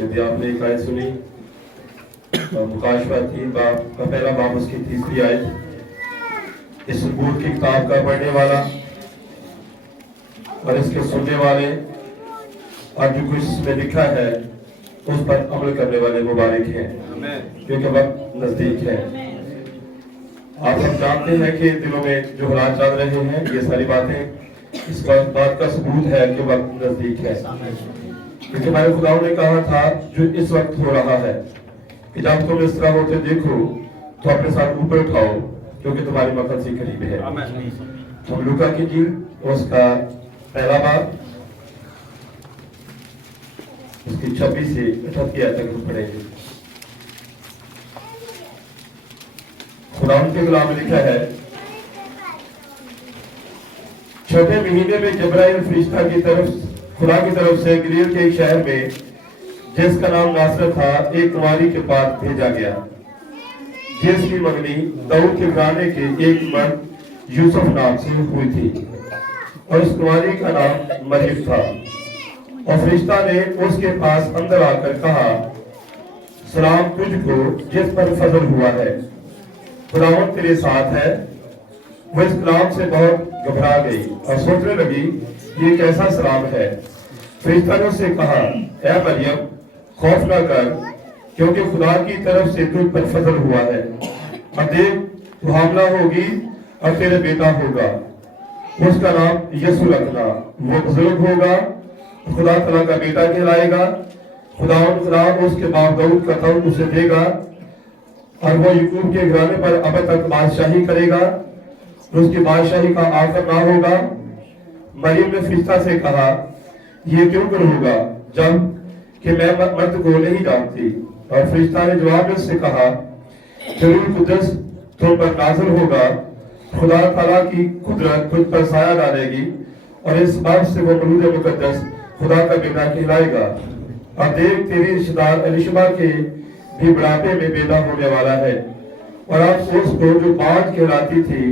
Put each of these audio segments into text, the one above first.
यदि आपने एक आयत सुनी, मुकाशवा थी का पहला बाब उसकी तीसरी आयत, इस सबूत की किताब का पढ़ने वाला और इसके सुनने वाले और जो कुछ इसमें लिखा है उस पर अमल करने वाले मुबारक हैं, क्योंकि वक्त नजदीक है। आप सब जानते हैं कि दिलों में जो हालात चल रहे हैं, ये सारी बातें इस बात का सबूत है कि वक्त नजदीक है। क्योंकि हमारे खुदा ने कहा था जो इस वक्त हो रहा है कि जब तुम इस तरह होते देखो तो अपने साथ ऊपर उठाओ, क्योंकि तुम्हारी मकसद से करीब है। तो लूका की इंजील उसका पहला बाब उसकी 26 से 38 आयत तक पढ़ेंगे। खुदा के कलाम में लिखा है, छठे महीने में जिब्राइल फरिश्ता की तरफ खुदा की तरफ से गलील के एक शहर में जिसका नाम नासरत था एक कुंवारी के पास भेजा गया, जिसकी मंगनी दाऊद के घराने के एक मर्द यूसुफ नाम से हुई थी, और उस कुंवारी का नाम मरियम था। और फरिश्ता ने उसके पास अंदर आकर कहा, सलाम तुझको जिस पर फजल हुआ है, खुदावंद तेरे साथ है। वो इस कलाम से बहुत घबरा गई और सोचने लगी ये कैसा सलाम है। फरिश्ता ने उससे कहा, ऐ मरियम खौफ न कर, क्योंकि खुदा की तरफ से तुझ पर फजल हुआ है। और देख तू हामला होगी और तेरे बेटा होगा, उसका नाम यीशु रखना। वो बुजुर्ग होगा, खुदा तआला का बेटा कहलाएगा। खुदा उसके बाप दाऊद का तख्त उसे देगा और वो याकूब के घराने पर अब तक बादशाही करेगा, उसकी बादशाही का आखिर ना होगा। मरियम ने फरिश्ता से कहा, ये क्यों कर होगा जब कि मैं मर्द को नहीं जानती। और फरिश्ता ने जवाब में उससे कहा, जरूर कुदस तुम पर नाज़िल होगा, खुदा तआला की कुदरत तुझ पर साया डालेगी, और इस बात से वो मौलूद मुकद्दस खुदा का बेटा कहलाएगा। और देख तेरी रिश्तेदार एलिशबा के भी बुढ़ापे में बेटा होने वाला है, और अब उसको जो 5 कहलाती थी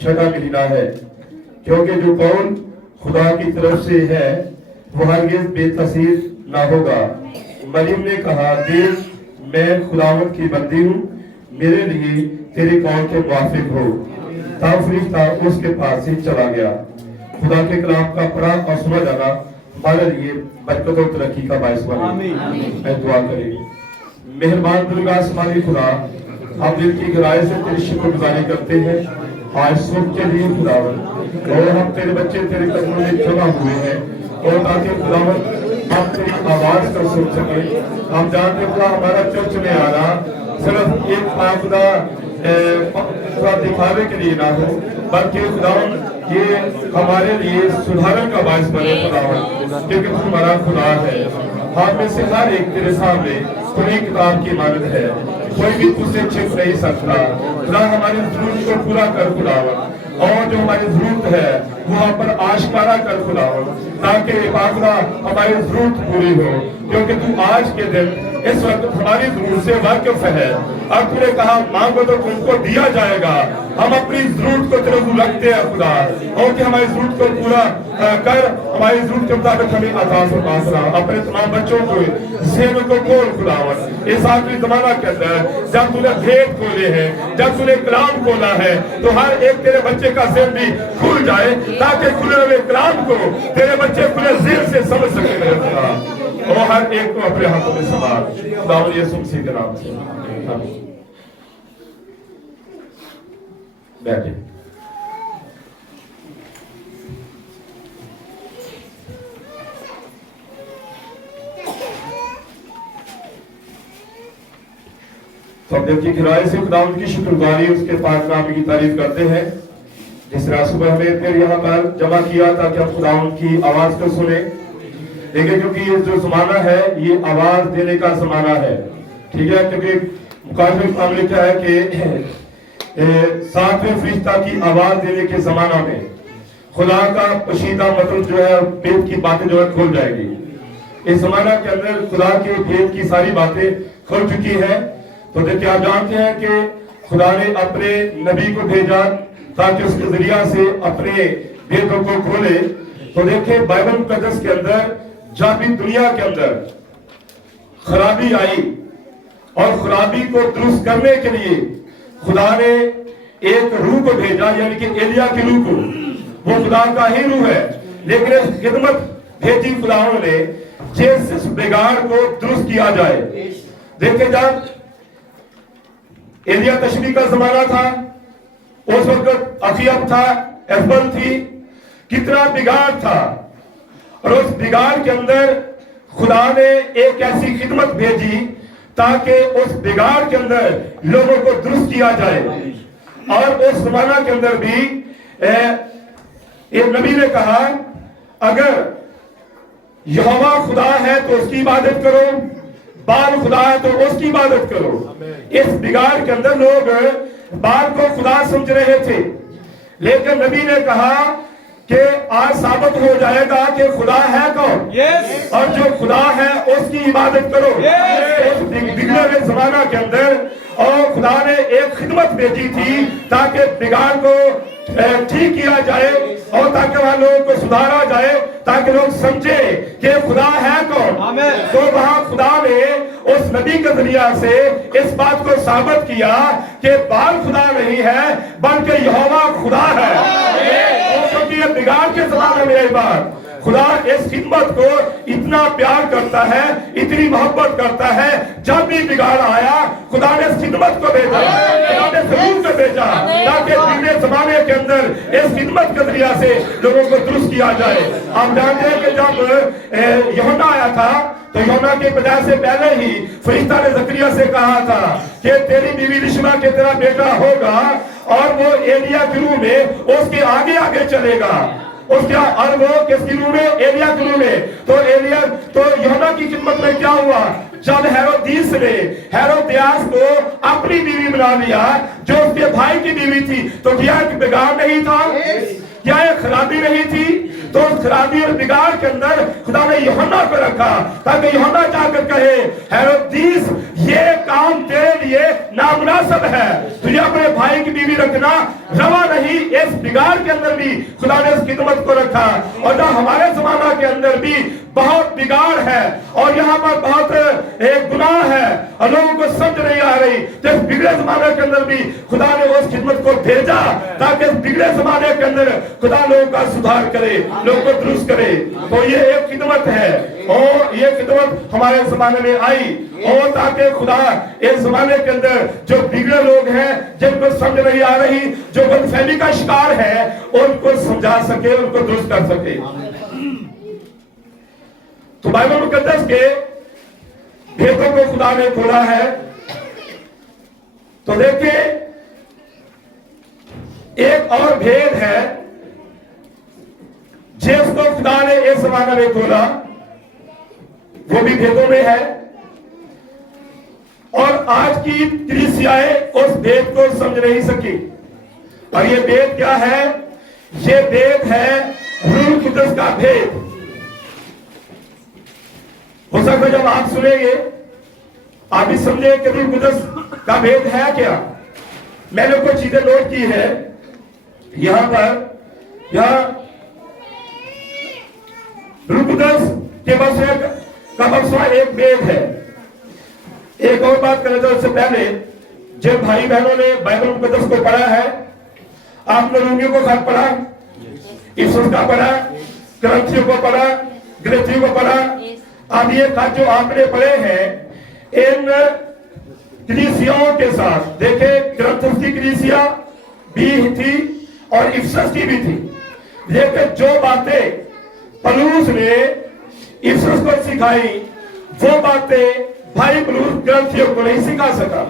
छठा महीना है, क्योंकि जो कौल खुदा की तरफ से है वो हरगिज़ बेतसीर ना होगा। मरियम ने कहा, देख मैं खुदावंद की बंदी हूँ, मेरे लिए तेरे कौल के मुवाफिक हो। तब फरिश्ता उसके पास से चला गया। खुदा के कलाम का पढ़ा और सुना जाना हमारे लिए बरकत और तरक्की का बायस बने। मैं दुआ करेंगे। मेहरबान दुर्गा आसमानी खुदा, हम दिल की गहराई से तेरी शुक्रगुजारी करते हैं आज सुख के लिए खुदावंद, और हम तेरे बच्चे तेरे कदमों में जमा हुए हैं, और ताकि खुदावंद हम तेरी आवाज कर सुन सके। हम जानते खुदा हमारा चर्च में आना सिर्फ एक खुदा दिखावे के लिए ना हो, बल्कि खुदावंद ये हमारे लिए सुधारण का बायस बने खुदावंद, क्योंकि तू हमारा खुदा है। हम में से हर एक तेरे सामने खुली किताब की मानद है, कोई भी तुझसे छिप नहीं सकता। खुदा हमारी जरूरत को पूरा कर खुदावंद, और जो हमारी जरूरत है वो हम पर आशकारा कर खुदावंद, ताकि खुदा हमारी जरूरत पूरी हो, क्योंकि तू आज के दिन इस वक्त हमारी जरूरत से वाकिफ है, और तूने कहा मांगो तो तुमको दिया जाएगा। हम अपनी जरूरत को तेरे को रखते हैं खुदा, और कि हमारी जरूरत को पूरा कर, हमारी जरूरत के मुताबिक हमें अता फरमा। अपने तमाम बच्चों को ज़हन को खोल खुदावंद, इस आखिरी ज़माना के अंदर जब तूने भेद खोले हैं, जब तूने कलाम खोला है, तो हर एक तेरे बच्चे का ज़हन भी खुल जाए, ताकि खुले हुए कलाम को तेरे बच्चे खुले ज़हन से समझ सके मेरे खुदा। और हर एक को अपने हाथों में संभाल, खुदावंद यीशु मसीह के नाम से आमीन। बैठे। तो अब देखिए किराए से खुदावंद की शुक्रगुजारी, उसके पाक नाम की तारीफ करते हैं, जिस तरह सुबह हमें फिर यहाँ पर जमा किया ताकि हम खुदावंद की आवाज को सुने। देखिए क्योंकि ये जो जमाना है ये आवाज देने का जमाना है, ठीक है, क्योंकि मुकाशमे में लिखा है कि सातवें फरिश्ता की आवाज देने के जमाना में खुदा का पशीदा मतलब जो है भेद की बातें जो है खुल जाएगी। इस जमाना के अंदर खुदा के भेद की सारी बातें खुल चुकी है। तो देखिए आप जानते हैं कि खुदा ने अपने नबी को भेजा ताकि उसके जरिया से अपने भेदों को खोले। तो देखिए बाइबल मुकद्दस के अंदर जब भी दुनिया के अंदर खराबी आई और खराबी को दुरुस्त करने के लिए खुदा ने एक रूह को भेजा, यानी कि एलिया की रूह को, वो खुदा का ही रूह है, लेकिन इस खिदमत भेजी खुदाओं ने जिस बिगाड़ को दुरुस्त किया जाए। देखिए जब एलिया तशबी का जमाना था, उस वक्त अखियब था, एफबल थी, कितना बिगाड़ था, और उस बिगाड़ के अंदर खुदा ने एक ऐसी खिदमत भेजी ताकि उस बिगाड़ के अंदर लोगों को दुरुस्त किया जाए। और उस जमाना के अंदर भी एक नबी ने कहा अगर यहोवा खुदा है तो उसकी इबादत करो, बाल खुदा है तो उसकी इबादत करो। इस बिगाड़ के अंदर लोग बाल को खुदा समझ रहे थे, लेकिन नबी ने कहा कि आज साबित हो जाएगा कि खुदा है कौन, और जो खुदा है उसकी इबादत करो। उस बिगड़े हुए जमाना के अंदर और खुदा ने एक खिदमत भेजी थी ताकि बिगाड़ को ठीक किया जाए और ताकि वहां लोगों को सुधारा जाए, ताकि लोग समझे कि खुदा है कौन। तो वहां खुदा ने उस नबी के जरिया से इस बात को साबित किया कि बाल खुदा नहीं है बल्कि यहोवा खुदा है। क्योंकि ये बिगाड़ के जमाने में यही बात, खुदा इस खिदमत को इतना प्यार करता है, इतनी मोहब्बत करता है, जब भी बिगाड़ आया खुदा ने इस खिदमत को भेजा, खुदा ने ज़रूर को भेजा ताकि बिगड़े जमाने के अंदर इस खिदमत के जरिया से लोगों को दुरुस्त किया जाए। आप जानते हैं कि जब यूहन्ना आया था तो यूहन्ना के पैदा से पहले ही फरिश्ता ने जकरिया से कहा था कि तेरी बीवी रिशमा के तेरा बेटा होगा और वो एलिया के रूह में उसके आगे आगे चलेगा। उसका और वो किसकी रूह में, एलिया की रूह में। तो एलिया तो यूहन्ना की खिदमत में क्या हुआ, जब हेरोदिस ने हेरोदियास को अपनी बीवी बना लिया जो उसके भाई की बीवी थी, तो क्या बिगाड़ नहीं था, क्या एक खराबी नहीं थी? तो उस खराबी और बिगाड़ के अंदर खुदा ने यूहन्ना को रखा ताकि यूहन्ना जाकर कहे हेरोदिस ये काम तेरे लिए नामुनासिब है, तुझे अपने भाई की बीवी रखना रवा नहीं। इस बिगाड़ के अंदर भी खुदा ने इस खिदमत को रखा। और जब हमारे जमाना के अंदर भी बहुत बिगाड़ है और यहाँ पर बहुत एक गुनाह है और लोगों को समझ नहीं आ रही, तो इस बिगड़े जमाने के अंदर भी खुदा ने उस खिदमत को भेजा ताकि इस बिगड़े जमाने के अंदर खुदा लोगों का सुधार करे, लोगों को दुरुस्त करे। तो ये एक खिदमत है और ये खिदमत हमारे जमाने में आई और ताकि खुदा इस जमाने के अंदर जो बिगड़े लोग हैं, जिनको समझ नहीं आ रही, जो गलतफहमी का शिकार है, उनको समझा सके, उनको दुरुस्त कर सके। तो बाइबल मुकद्दस के भेदों को खुदा ने खोला है। तो देखिए एक और भेद है जिसको खुदा ने इस जमाने में खोला, वो भी भेदों में है और आज की कलीसियाएं उस भेद को समझ नहीं सकी। और ये भेद क्या है? ये भेद है रूह कुदस का भेद। हो सकता है जब आप सुनेंगे آپ بھی سمجھے کہ روح القدس کا بھید ہے کیا؟ میں نے کچھ چیزیں نوٹ کی ہے یہاں پر. یہاں روح القدس کے بسنے کا بسنا ایک بھید ہے. ایک اور بات کرنا چاہوں اس سے پہلے، جب بھائی بہنوں نے بائبل مقدس کو پڑھا ہے، آپ نے رومیوں کو خط پڑھا، افسس کا پڑھا، کرنتھیوں کو پڑھا، گلتیوں کو پڑھا. اب یہ خط جو آپ نے پڑھے ہیں ان کلیسیاؤں کے ساتھ، دیکھیں کرنتھس کی کلیسیا بھی تھی اور افسس کی بھی تھی، لیکن جو باتیں پولس نے افسس کو سکھائی وہ باتیں بھائی پولس کرنتھیوں کو نہیں سکھا سکا،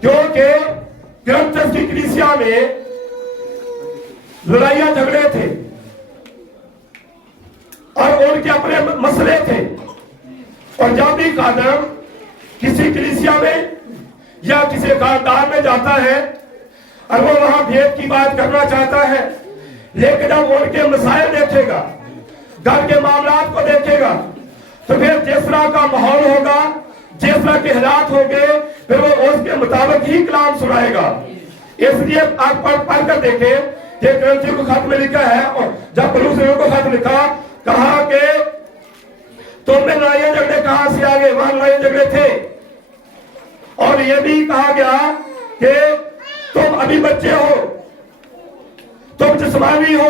کیونکہ کرنتھس کی کلیسیا میں لڑائیاں جھگڑے تھے اور ان کے اپنے مسئلے تھے. اور جب بھی خادم کسی کلیسیا میں یا کسی خاندان میں جاتا ہے اور وہ وہاں بھید کی بات کرنا چاہتا ہے، لیکن جب ان کے مسائل دیکھے گا، گھر کے معاملات کو دیکھے گا، تو پھر جس طرح کا ماحول ہوگا، جس طرح کے حالات ہوں گے، پھر وہ اس کے مطابق ہی کلام سنائے گا. اس لیے آپ پڑھ کر دیکھیں کہ کرنتھیوں کو خط میں لکھا ہے، اور جب پولس نے ان کو خط لکھا، کہا کہ تم میں لڑائیاں جھگڑے کہاں سے آ گئے؟ وہاں لڑائیاں جھگڑے تھے. اور یہ بھی کہا گیا کہ تم ابھی بچے ہو، تم جسمانی ہو،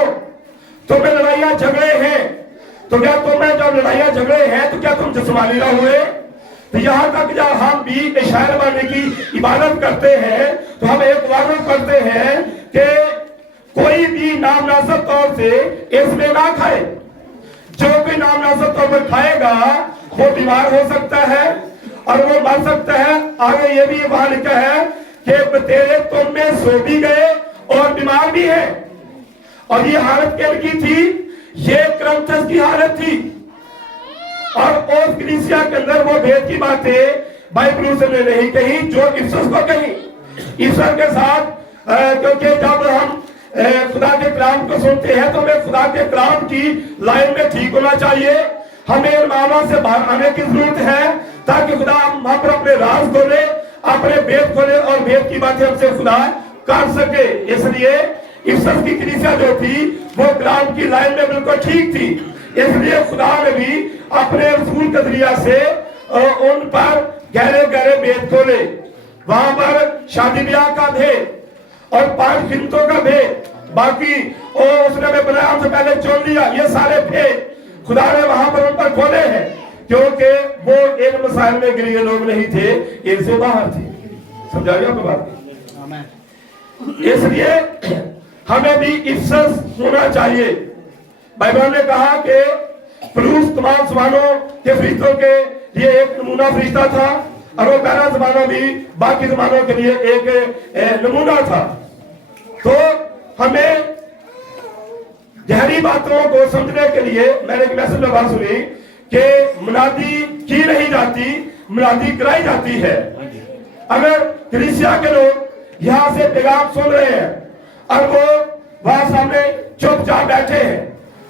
تم میں لڑائیاں جھگڑے ہیں. تو کیا تم میں جب لڑائیاں جھگڑے ہیں تو کیا تم جسمانی نہ ہوئے؟ تو یہاں تک جب ہم بھی شاعر بننے کی عبادت کرتے ہیں تو ہم ایک وعدہ کرتے ہیں کہ کوئی بھی نامناسب طور سے اس میں نہ کھائے. جو کوئی نامناسب طور پر کھائے گا وہ بیمار ہو سکتا ہے اور وہ مر سکتا ہے. آگے یہ بھی وہاں لکھا ہے کہ تیرے تم میں سو بھی گئے اور بیمار بھی ہیں. اور یہ حالت کن کی تھی؟ یہ کرنتھس کی حالت تھی. اور اس کلیسیا کے اندر وہ بھید کی باتیں بھائی پولس نے نہیں کہی جو افسس کو کہی. افسس کے ساتھ کیونکہ جب ہم خدا کے کلام کو سنتے ہیں تو ہمیں خدا کے کلام کی لائن میں ٹھیک ہونا چاہیے. ہمیں ان معاملات سے باہر آنے کی ضرورت ہے تاکہ خدا ہم پر اپنے راز کھولے، اپنے بھید کھولے اور بھید کی باتیں ہم سے خدا کر سکے. اس لیے افسس کی کلیسیا جو تھی وہ کلام کی لائن میں بالکل ٹھیک تھی. اس لیے خدا نے بھی اپنے رسول کے ذریعہ سے ان پر گہرے گہرے بھید کھولے. وہاں پر شادی بیاہ کا بھید اور 5 خدمتوں کا بھید، باقی اس نے ہمیں بنایا، ہم سے پہلے چن لیا، یہ سارے بھید خدا نے وہاں پر ان پر کھولے ہیں، کیونکہ وہ ان مسائل میں گرے لوگ نہیں تھے، ان سے باہر تھے. سمجھا گیا آپ کو بات؟ اس لیے ہمیں بھی افسس ہونا چاہیے. بائبل نے کہا کہ پولس تمام زبانوں کے فرشتوں کے لیے ایک نمونہ فرشتہ تھا اور وہ پہلا زبانوں بھی باقی زبانوں کے لیے ایک نمونہ تھا. تو ہمیں گہری باتوں کو سمجھنے کے لیے میں نے ایک میسج میں بات سنی کہ منادی کی نہیں جاتی، منادی کرائی جاتی ہے. اگر کلیسیا کے لوگ یہاں سے پیغام سن رہے ہیں اور وہ وہاں سامنے چپ چاپ بیٹھے ہیں،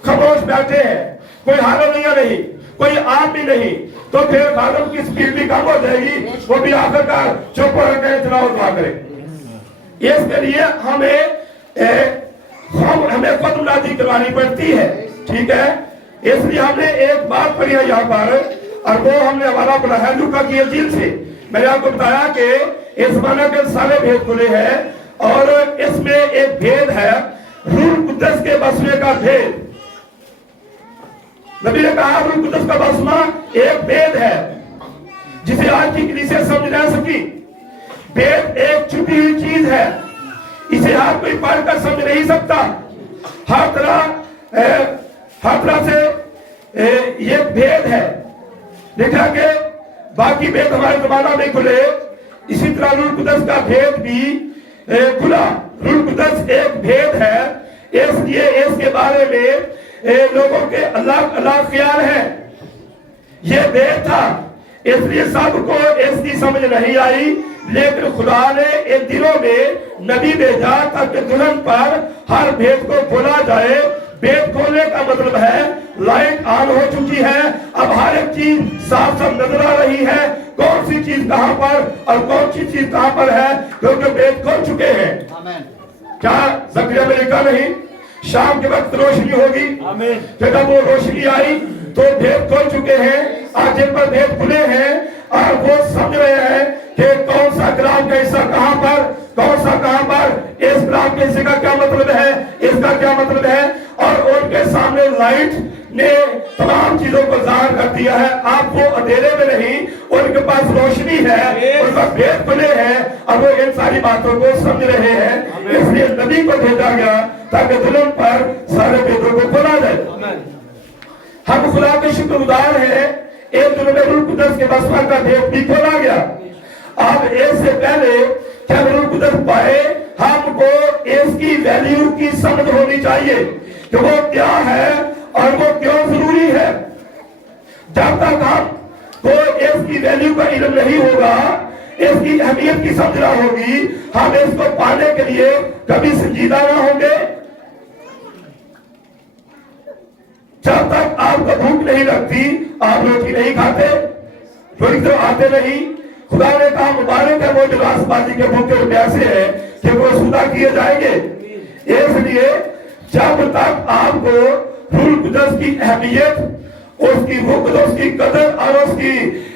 خاموش بیٹھے ہیں، کوئی حاضر نہیں، کوئی عام بھی نہیں، تو پھر خادم کی سپیڈ بھی کم ہو جائے گی، وہ بھی آخر کار چپ ہو کے چلاؤ دعا کرے. اس کے لیے ہمیں خود منادی کروانی پڑتی ہے. ٹھیک ہے، اس لیے ہم نے ایک بات پڑھی ہے یہاں پر اور وہ ہم نے ہمارا پڑھا ہے لوکا کی انجیل سے. میں نے آپ کو بتایا کہ اس زمانے کے سارے بھید کھلے ہیں اور اس میں ایک بھید ہے روح القدس کے بسنے کا بھید. نبی نے کہا روح القدس کا بسنا ایک بھید ہے جسے آج کی کلیسیا سمجھ نہ سکی. بھید ایک چھپی ہوئی چیز ہے، اسے ہر کوئی پڑھ کر سمجھ نہیں سکتا. ہر طرح سے یہ بھید ہے. دیکھا کہ باقی بھید ہمارے زمانہ میں کھلے، اسی طرح روح القدس کا بھید بھی کھلا. روح القدس ایک بھید ہے، اس لیے اس کے بارے میں لوگوں کے اللہ خیال ہے. یہ بھید تھا، اس لیے سب کو اس کی سمجھ نہیں آئی، لیکن خدا نے ان دنوں میں نبی بھیجا تاکہ دلہن پر ہر بھید کو کھولا جائے पेट खोलने का मतलब है लाइट ऑन हो चुकी है, अब हर एक चीज साफ साफ नजर आ रही है, कौन सी चीज कहां पर और कौन सी चीज कहां पर है, क्योंकि पेट खोल चुके हैं। क्या ज़करिया में लिखा नहीं शाम के वक्त रोशनी होगी, जब वो रोशनी आई तो भेद खोल चुके हैं, आज जिन पर भेद खुले हैं और वो समझ रहे हैं कि कौन सा ग्राम का हिस्सा कहां पर, कौन सा कहां पर, इस ग्राम के हिस्से का क्या मतलब है, इसका क्या मतलब है, और उनके सामने लाइट ने तमाम चीजों को ज़ाहिर कर दिया है। आप वो अंधेरे में नहीं, उनके पास रोशनी है, उनका भेद खुले हैं और वो इन सारी बातों को समझ रहे हैं। इसलिए नबी को भेजा गया ताकि दुल्हन पर सारे भेदों को खोला जाए। हम खुदा के शुक्रगुजार हैं, एक दिन में रूह कुदस के बसवा का भेद भी खोला गया। अब इससे पहले जब रूह कुदस पाए, हमको इसकी वैल्यू की समझ होनी चाहिए कि वो क्या है और वो क्यों जरूरी है। जब तक हमको इसकी वैल्यू का इल्म नहीं होगा, इसकी अहमियत की समझ ना होगी, हम इसको पाने के लिए कभी संजीदा ना होंगे। जब तक आपको भूख नहीं लगती, आप रोटी नहीं खाते, रोटी तो आते नहीं। खुदा ने कहा मुबारक है वो जो रासबाजी के भूखे और प्यासे हैं कि वो सुधा किए जाएंगे। इसलिए जब तक आपको रूह कुदस की अहमियत, उसकी भूख, उसकी कदर और उसकी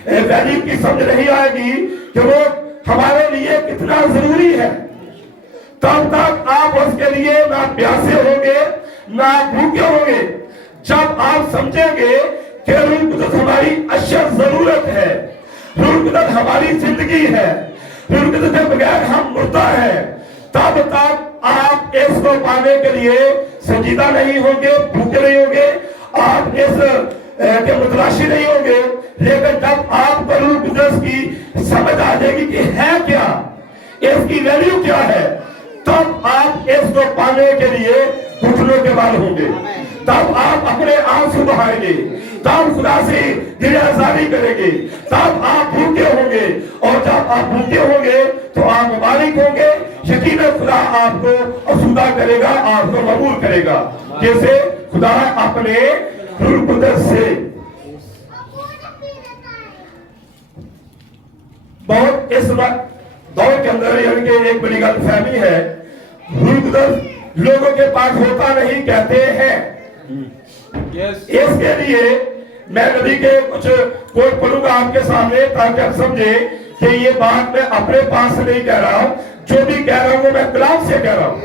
वैल्यू की समझ नहीं आएगी कि वो हमारे लिए कितना जरूरी है, तब तक आप उसके लिए ना प्यासे होंगे ना भूखे होंगे। जब आप समझेंगे कि रूह कुदस हमारी अशद जरूरत है, रूह कुदस हमारी जिंदगी है, रूह कुदस के बगैर हम मुर्दा है, तब तक आप इसको पाने के लिए संजीदा नहीं होंगे, भूखे नहीं होंगे, आप इस के मुतलाशी नहीं होंगे। लेकिन जब आपको रूह कुदस की समझ आ जाएगी कि है क्या, इसकी वैल्यू क्या है, तब आप इसको पाने के लिए घुटनों के बाद होंगे, तब आप अपने आंसू बहाएंगे, तब खुदा से गिरफ्तारी करेंगे, तब आप भूखे होंगे, और जब आप भूखे होंगे तो आप मुबारक होंगे। यकीनन खुदा आपको असुदा करेगा, आपको कबूल करेगा, जैसे खुदा अपने रूह कुदस से बहुत इस दौर के अंदर यानी कि एक बड़ी गलतफहमी है, रूह कुदस लोगों के पास होता नहीं कहते हैं। इसके लिए मैं नबी के कुछ कोट पढ़ूंगा आपके सामने ताकि आप समझे कि ये बात मैं अपने पास से नहीं कह रहा हूं, जो भी कह रहा हूं वो मैं कलाम से कह रहा हूं।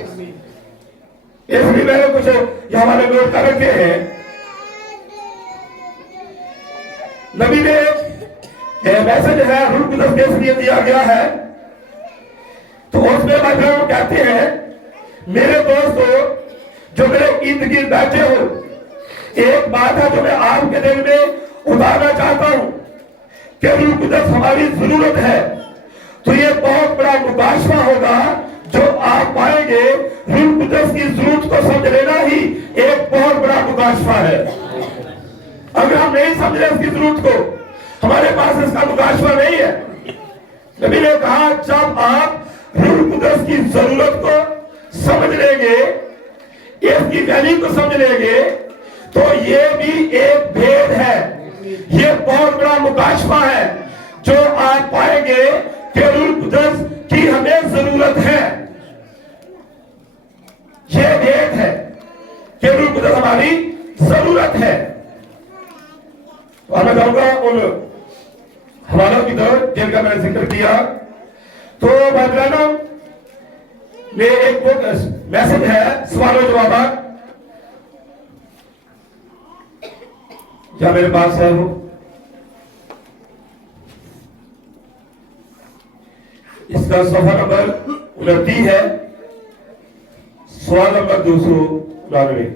इसलिए मैंने कुछ हमारे नोट कर रखे हैं। नबी ने मैसेज है रूह कुदस के लिए दिया गया है, तो उसमें वो कहते हैं, मेरे दोस्तों जो मेरे इर्द गिर्द बैठे हो, एक बात है जो मैं आपके दिल में उतारना चाहता हूं कि रूह कुदस हमारी जरूरत है। तो ये बहुत बड़ा मुकाशवा होगा जो आप पाएंगे। रूह कुदस की जरूरत को समझ लेना ही एक बहुत बड़ा मुकाशवा है। अगर हम नहीं समझ रहे इसकी जरूरत को, हमारे पास इसका मुकाशवा नहीं है। नबी ने कहा जब आप रूह कुदस की जरूरत को समझ लेंगे, इसकी वैल्यू को समझ लेंगे, तो ये भी एक भेद है, ये बहुत बड़ा मुकाशवा है जो आप पाएंगे कि रूह कुदस की हमें जरूरत है। ये भेद है कि रूह कुदस हमारी जरूरत है। तो मैं कहूंगा उन हवालों की तरफ जिनका मैंने जिक्र किया। तो भाईबरानो में एक मैसेज है सवालों जवाब, क्या मेरे पास है वो? इसका सफा नंबर 29 है, सवाल नंबर 299।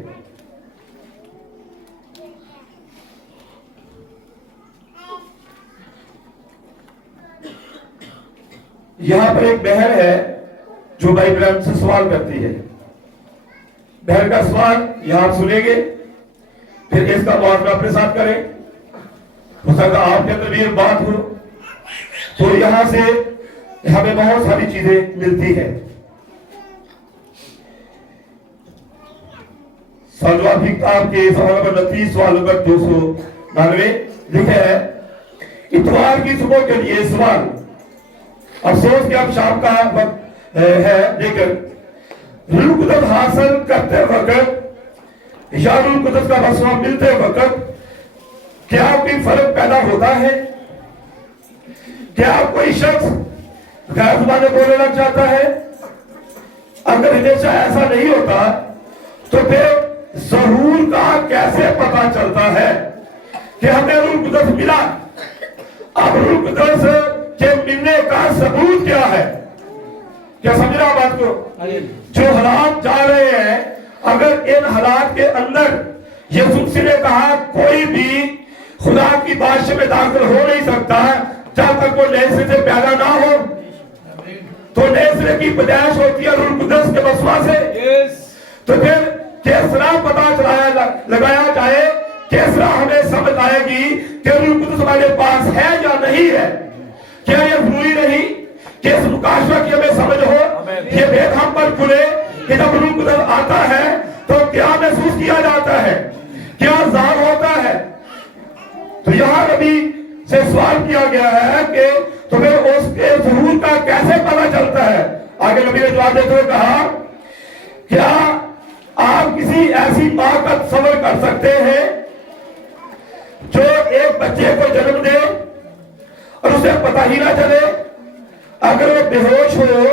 यहां पर एक बहन है जो भाई ब्रह्म से सवाल करती है। बहन का सवाल यहां आप सुनेंगे, फिर इसका मुआवजा अपने साथ करें। हो सकता आपके अंदर भी एक बात हो, तो यहां से हमें बहुत सारी चीजें मिलती है। सालवाफी किताब के सवाल नंबर 29 सवाल नंबर 299 लिखे है, इतवार की सुबह के लिए सवाल। अफसोस कि अब शाम का वक्त है, लेकिन रूह कुदस हासिल करते वक्त या रूह कुदस का वसवा मिलते वक्त क्या कोई फर्क पैदा होता है? क्या कोई शख्स गैर ज़ुबानें बोलने लग जाता है? अगर हमेशा ऐसा नहीं होता तो फिर ज़हूर का कैसे पता चलता है कि हमें रूह कुदस मिला? अब रूह कुदस के मिलने का सबूत क्या है? क्या समझ रहा बात को? जो हालात जा रहे हैं, अगर इन हालात के अंदर यीशु ने कहा कोई भी खुदा की बादशाह में दाखिल हो नहीं सकता जब तक वो नए सिरे से पैदा ना हो। तो नए सिरे की पैदाइश होती है रूह कुदस के वसवा से। तो फिर किस तरह पता लगाया जाए, किस तरह हमें समझ आएगी कि रूह कुदस हमारे पास है या नहीं है? क्या ये जरूरी नहीं कि इस मुकाशवा की हमें समझ हो, ये भेद हम पर खुले कि जब रूह कुदस आता है तो क्या महसूस किया जाता है, क्या ज़ाहिर होता है? तो यहाँ नबी से सवाल किया गया है कि तुम्हें उसके ज़हूर का कैसे पता चलता है? आगे नबी ने जवाब देते हुए कहा, क्या आप किसी ऐसी माँ का तस्वीर कर सकते हैं जो एक बच्चे को जन्म दे और उसे पता ही ना चले? अगर वो बेहोश हो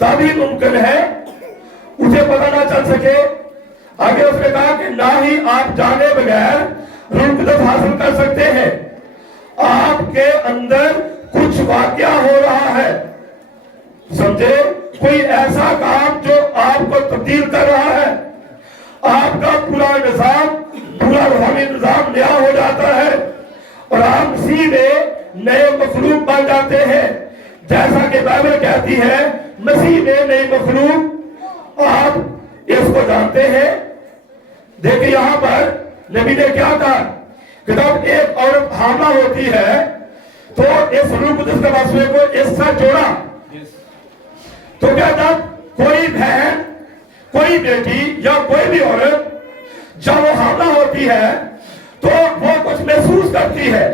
तभी मुमकिन है उसे पता ना चल सके। आगे उसने कहा कि ना ही आप जाने बगैर रूह कुदस हासिल कर सकते हैं। आपके अंदर कुछ वाकया हो रहा है, समझे? कोई ऐसा काम जो आपको तब्दील कर रहा है। आपका पूरा निजाम, पूरा रूहानी निजाम नया हो जाता है और आप मसीह में नए मखलूक बन जाते हैं। जैसा कि बाइबल कहती है, मसीह में नई मखलूक, आप इसको जानते हैं। देखिए यहाँ पर नबी ने क्या कहा कि जब एक औरत हामला होती है तो इस रूह कुदस के वसवे को इससे जोड़ा। तो क्या जब कोई बहन, कोई बेटी या कोई भी औरत जब वो हामला होती है तो वो कुछ महसूस करती है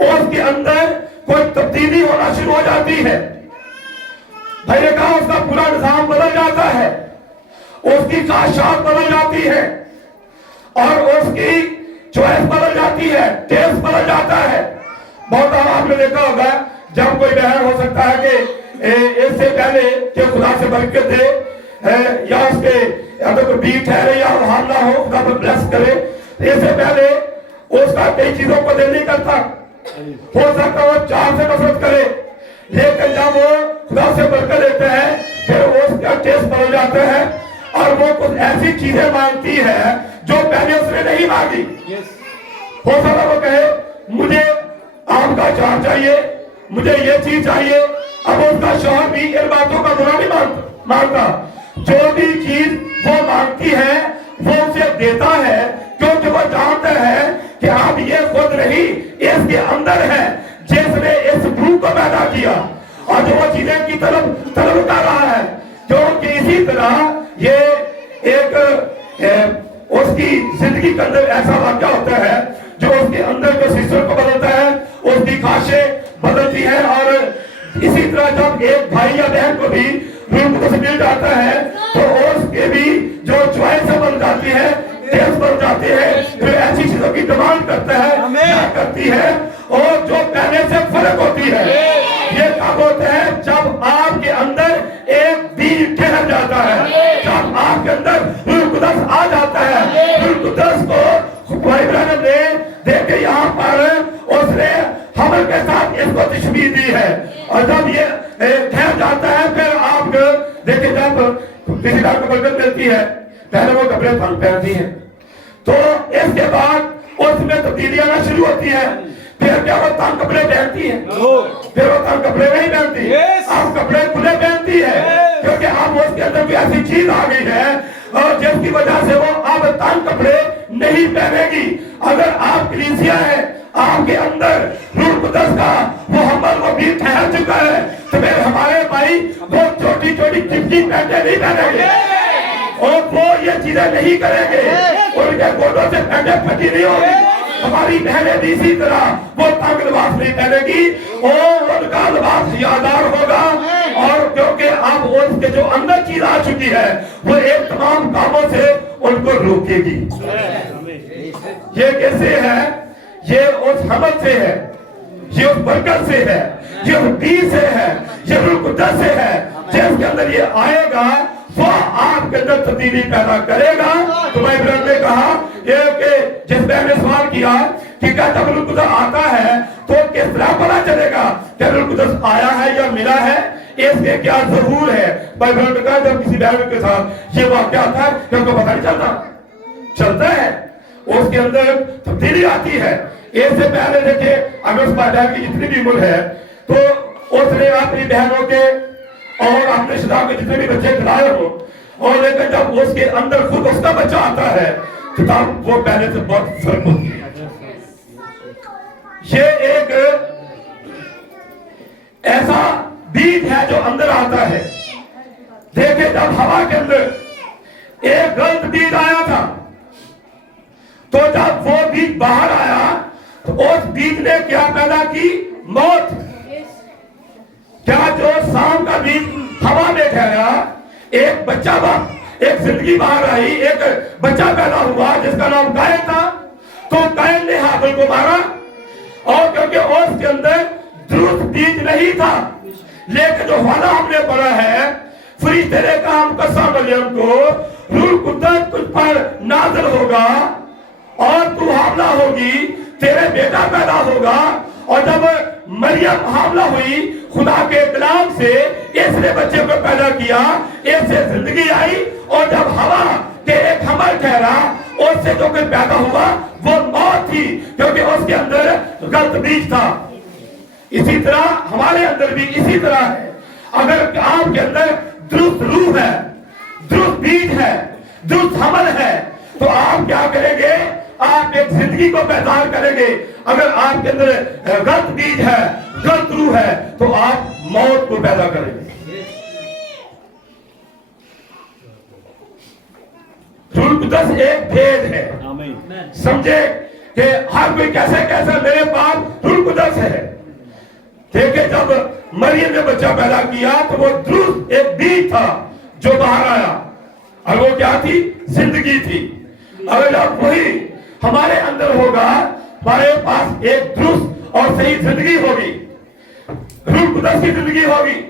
और उसके अंदर कोई तब्दीली होना शुरू हो जाती है। भाई ने कहा उसका पूरा निजाम बदल जाता है, उसकी ख्वाहिशात बदल जाती है और उसकी चॉइस बदल जाती है, टेस्ट बदल जाता है। बहुत बार आपने देखा होगा जब कोई बहन हो सकता है कि इससे पहले कि खुदा से बरकत दे या उसके या तो कोई बीट है या हामला हो, खुदा पर ब्लेस करे, इससे पहले उसका कई चीजों को दिल नहीं करता। हो सकता वो चार से नफरत करे, लेकिन जब वो खुदा से बरकत देते हैं फिर वो उसका टेस्ट बदल जाता है और वो कुछ ऐसी चीजें मांगती है जो पहले उसने नहीं मांगी। हो सकता वो कहे मुझे आम का अचार चाहिए, मुझे ये चीज चाहिए। अब उसका शौहर भी इन बातों का बुरा नहीं मानता। जो भी चीज वो मांगती है वो उसे देता है, क्योंकि वो जानता है कि अब ये खुद नहीं, इसके अंदर है जिसने इस रूह को पैदा किया और जो वो चीजें की तरफ कर रहा है। क्योंकि इसी तरह ये एक उसकी जिंदगी के अंदर ऐसा वाक़या होता है जो उसके अंदर के सिस्टम को बदलता है, उसकी ख्वाहिशें बदलती है। और इसी तरह जब एक भाई या बहन को भी रूह कुदस मिल जाता है तो उसके भी जो चॉइस बन जाती है, टेस्ट बन जाती है, फिर ऐसी चीजों की डिमांड करता है, क्या करती है और जो पहले से फर्क होती है। ये कब होता है? जब आपके अंदर एक बीज ठहर जाता है, जब आपके अंदर रूह कुदस आ जाता है। रूह कुदस को इब्राहिम ने देखे यहाँ पर उसने हमल के साथ इसको तशबीह दी है और जब ये ठहर जाता है फिर आप देखिए जब किसी को बरकत मिलती है पहले वो कपड़े पहनती है तो इसके बाद उसमें तब्दीली आना शुरू होती है। फिर क्या वो तंग कपड़े पहनती है, फिर वो तंग कपड़े नहीं पहनती, अब कपड़े खुले पहनती है, क्योंकि अब उसके अंदर कोई ऐसी चीज आ गई है और जिसकी वजह से वो अब तंग कपड़े नहीं पहनेगी। अगर आप कलीसिया है, आपके अंदर रूह कुदस का वो हमल वो भी ठहर चुका है, तो फिर हमारे भाई वो छोटी छोटी चिपकी पैंटे नहीं पहनेंगे। اور وہ یہ چیزیں نہیں کریں گے، ان کے گوٹوں سے پھٹے پھٹی نہیں ہوگی۔ ہماری بہنیں بھی اسی طرح وہ تنگ لباس نہیں پہنے گی، اور ان کا لباس حیادار ہوگا، اور کیونکہ اب اس کے جو اندر چیز آ چکی ہے وہ ایک تمام کاموں سے ان کو روکے گی۔ یہ کیسے ہے؟ یہ اس حمد سے ہے، یہ اس برکت سے ہے، یہ اس بیج سے ہے، یہ روح القدس سے ہے، جس کے اندر یہ آئے گا وہ آپ کے اندر تبدیلی پیدا کرے گا۔ تو میں ابراہیم نے کہا یہ کہ جس بہن نے سوال کیا کہ کیا جب روح القدس آتا ہے تو کس طرح پتا چلے گا کہ روح القدس آیا ہے یا ملا ہے، اس کے کیا ظہور ہے؟ میں ابراہیم نے کہا جب کسی بہن کے ساتھ یہ واقعہ آتا ہے کہ ان کو پتہ نہیں چلتا ہے، اس کے اندر تبدیلی آتی ہے۔ اس سے پہلے دیکھیں اگر اس بہن کی جتنی بھی عمر ہے تو اس نے اپنی بہنوں کے اور اپنے شدہ کے جتنے بھی بچے کھلائے ہو، اور لیکن جب اس کے اندر خود اس کا بچہ آتا ہے تو تب وہ پہلے سے بہت فرق ہوتی ہے۔ یہ ایک ایسا بیج ہے جو اندر آتا ہے۔ دیکھیں جب ہوا کے اندر ایک غلط بیج آیا تھا تو جب وہ بیج باہر آیا تو اس بیج نے کیا پیدا کی؟ موت۔ کیا جو سام کا بیج ہوا میں ٹھہرا، ایک بچہ ایک زندگی باہر آئی، ایک بچہ پیدا ہوا جس کا نام قائن تھا، تو قائن نے ہابیل کو مارا، اور کیونکہ اس کے اندر درست بیج نہیں تھا۔ لیکن جو وعدہ ہم نے پڑھا ہے فرشتے نے کہا مقدسہ مریم کو روح القدس تجھ پر نازل ہوگا اور تو حاملہ ہوگی، تیرے بیٹا پیدا ہوگا۔ اور جب مریم حاملہ ہوئی خدا کے کلام سے، اس نے بچے کو پیدا کیا، اس سے زندگی آئی، اور جب ہوا کے ایک حمل ٹھہرا اس سے جو کہ پیدا ہوا وہ موت تھی، کیونکہ اس کے اندر غلط بیج تھا۔ اسی طرح ہمارے اندر بھی اسی طرح ہے، اگر آپ کے اندر درست روح ہے، درست بیج ہے، درست حمل ہے تو آپ کیا کریں گے؟ آپ ایک زندگی کو پیدا کریں گے۔ اگر آپ کے اندر غلط بیج ہے، غلط روح ہے تو آپ موت کو پیدا کریں گے۔ روح القدس ایک بھید ہے، سمجھے کہ ہر کوئی کیسے کیسے میرے پاس روح القدس ہے۔ دیکھیں جب مریم نے بچہ پیدا کیا تو وہ درست ایک بیج تھا جو باہر آیا، اور وہ کیا تھی؟ زندگی تھی۔ اگر جب وہی ہمارے اندر ہوگا، ہمارے پاس ایک درست اور صحیح زندگی ہوگی، روح القدس کی زندگی ہوگی،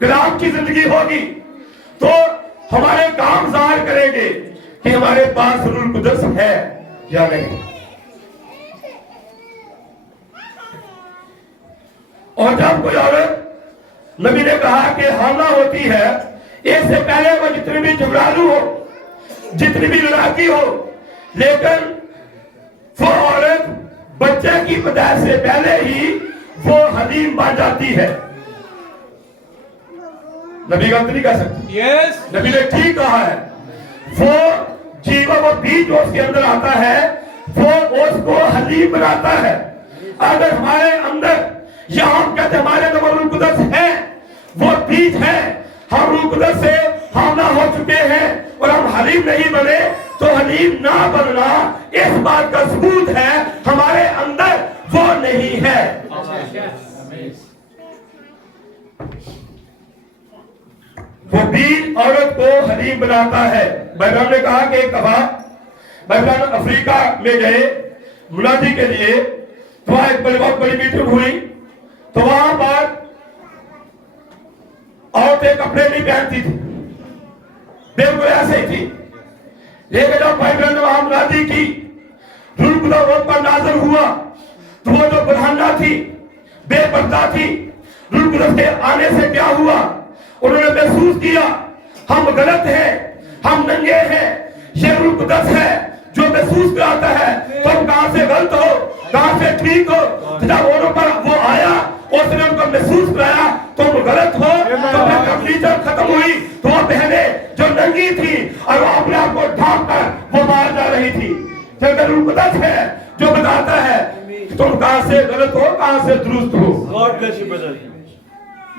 کلام کی زندگی ہوگی، تو ہمارے کام ظاہر کریں گے کہ ہمارے پاس روح القدس ہے یا نہیں۔ اور جب کوئی عورت، نبی نے کہا کہ حاملہ ہوتی ہے، اس سے پہلے وہ جتنی بھی جھگڑالو ہو، جتنی بھی لڑاکی ہو، لیکن وہ عورت بچے کی پیدائش سے پہلے ہی وہ حلیم بن جاتی ہے۔ نبی غلط نہیں کہہ سکتی، نبی نے ٹھیک کہا ہے۔ وہ جیوا، وہ بیج جو اس کے اندر آتا ہے وہ اس کو حلیم بناتا ہے۔ اگر ہمارے اندر، یا ہم کہتے ہیں ہمارے اندر روح القدس ہے، وہ بیج ہے، ہم روح القدس سے حاملہ ہو چکے ہیں اور ہم حلیم نہیں بنے، تو حلیم نہ بننا اس بات کا ثبوت ہے ہمارے اندر وہ نہیں ہے۔ وہ بیج عورت کو حلیم بناتا ہے۔ بہرام نے کہا کہ ایک دفعہ بہرام افریقہ میں گئے مناجی کے لیے، تو وہاں ایک بہت بڑی میٹنگ ہوئی، تو وہاں پر عورتیں کپڑے نہیں پہنتی تھی، بالکل ایسے ہی تھی۔ لیکن جب بائبل نے وہاں منادی کی، روح القدس ان پر نازل ہوا، تو وہ جو برہنہ تھی، بے پردہ تھی، روح القدس کے آنے سے کیا ہوا؟ انہوں نے محسوس کیا ہم غلط ہیں، ہم ننگے ہیں، یہ روح القدس ہے جو محسوس کراتا ہے تم کہاں سے غلط ہو، کہاں سے ٹھیک ہو۔ جب انہوں پر وہ آیا، اس نے ان کو محسوس کرایا تم غلط ہو، تو پھر کمپلیشن ختم ہوئی، تو وہ بہنیں جو ننگی تھی اور وہ اپنے آپ کو ڈھانپ کر وہ باہر جا رہی تھی، کیونکہ روح القدس ہے جو بتاتا ہے تم کہاں سے غلط ہو، کہاں سے درست ہو۔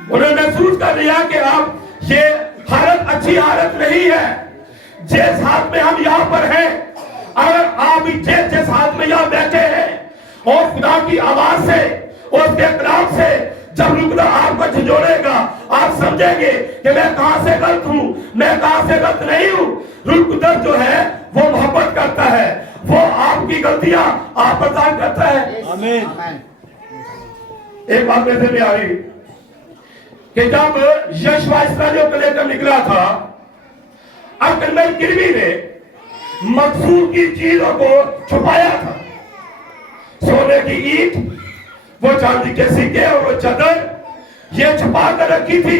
انہوں نے محسوس کر لیا کہ اب یہ حالت اچھی حالت نہیں ہے، जिस हाथ में हम यहाँ पर हैं, अगर आप जिस हाथ में यहाँ बैठे हैं और खुदा की आवाज से और उसके कलाम से जब रूह खुदा आपको झंझोड़ेगा, आप समझेंगे कि मैं कहां से गलत हूं, मैं कहां से गलत नहीं हूं। रूह खुदा जो है वो मोहब्बत करता है, वो आपकी गलतियां आप पर जाहिर करता है। आमीन। एक बात मेरे में आ रही कि जब यहोशू इस्राएलियों को लेकर निकला था, अकलमंद किरबी ने मकसूद की चीजों को छुपाया था। सोने की ईंट, वो चांदी के सिक्के और वो चादर, ये छुपा कर रखी थी।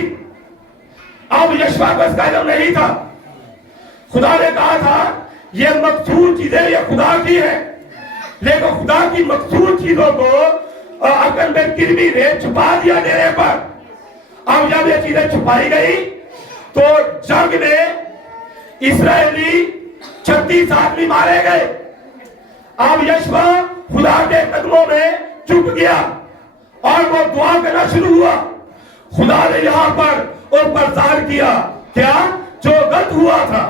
अब यहोशू को इसका इल्म नहीं था। खुदा ने कहा था ये मकसूद चीजें ये खुदा की है, लेकिन खुदा की मकसूद चीजों को अकलमंद किरबी ने छुपा दिया डेरे पर। अब जब ये चीजें छुपाई गई तो जंग में इस्राएली 36 आदमी मारे गए। अब यहोशू खुदा के कदमों में झुक गया और वो दुआ करना शुरू हुआ। खुदा ने यहाँ पर ऊपर जाहिर किया क्या जो गलत हुआ था।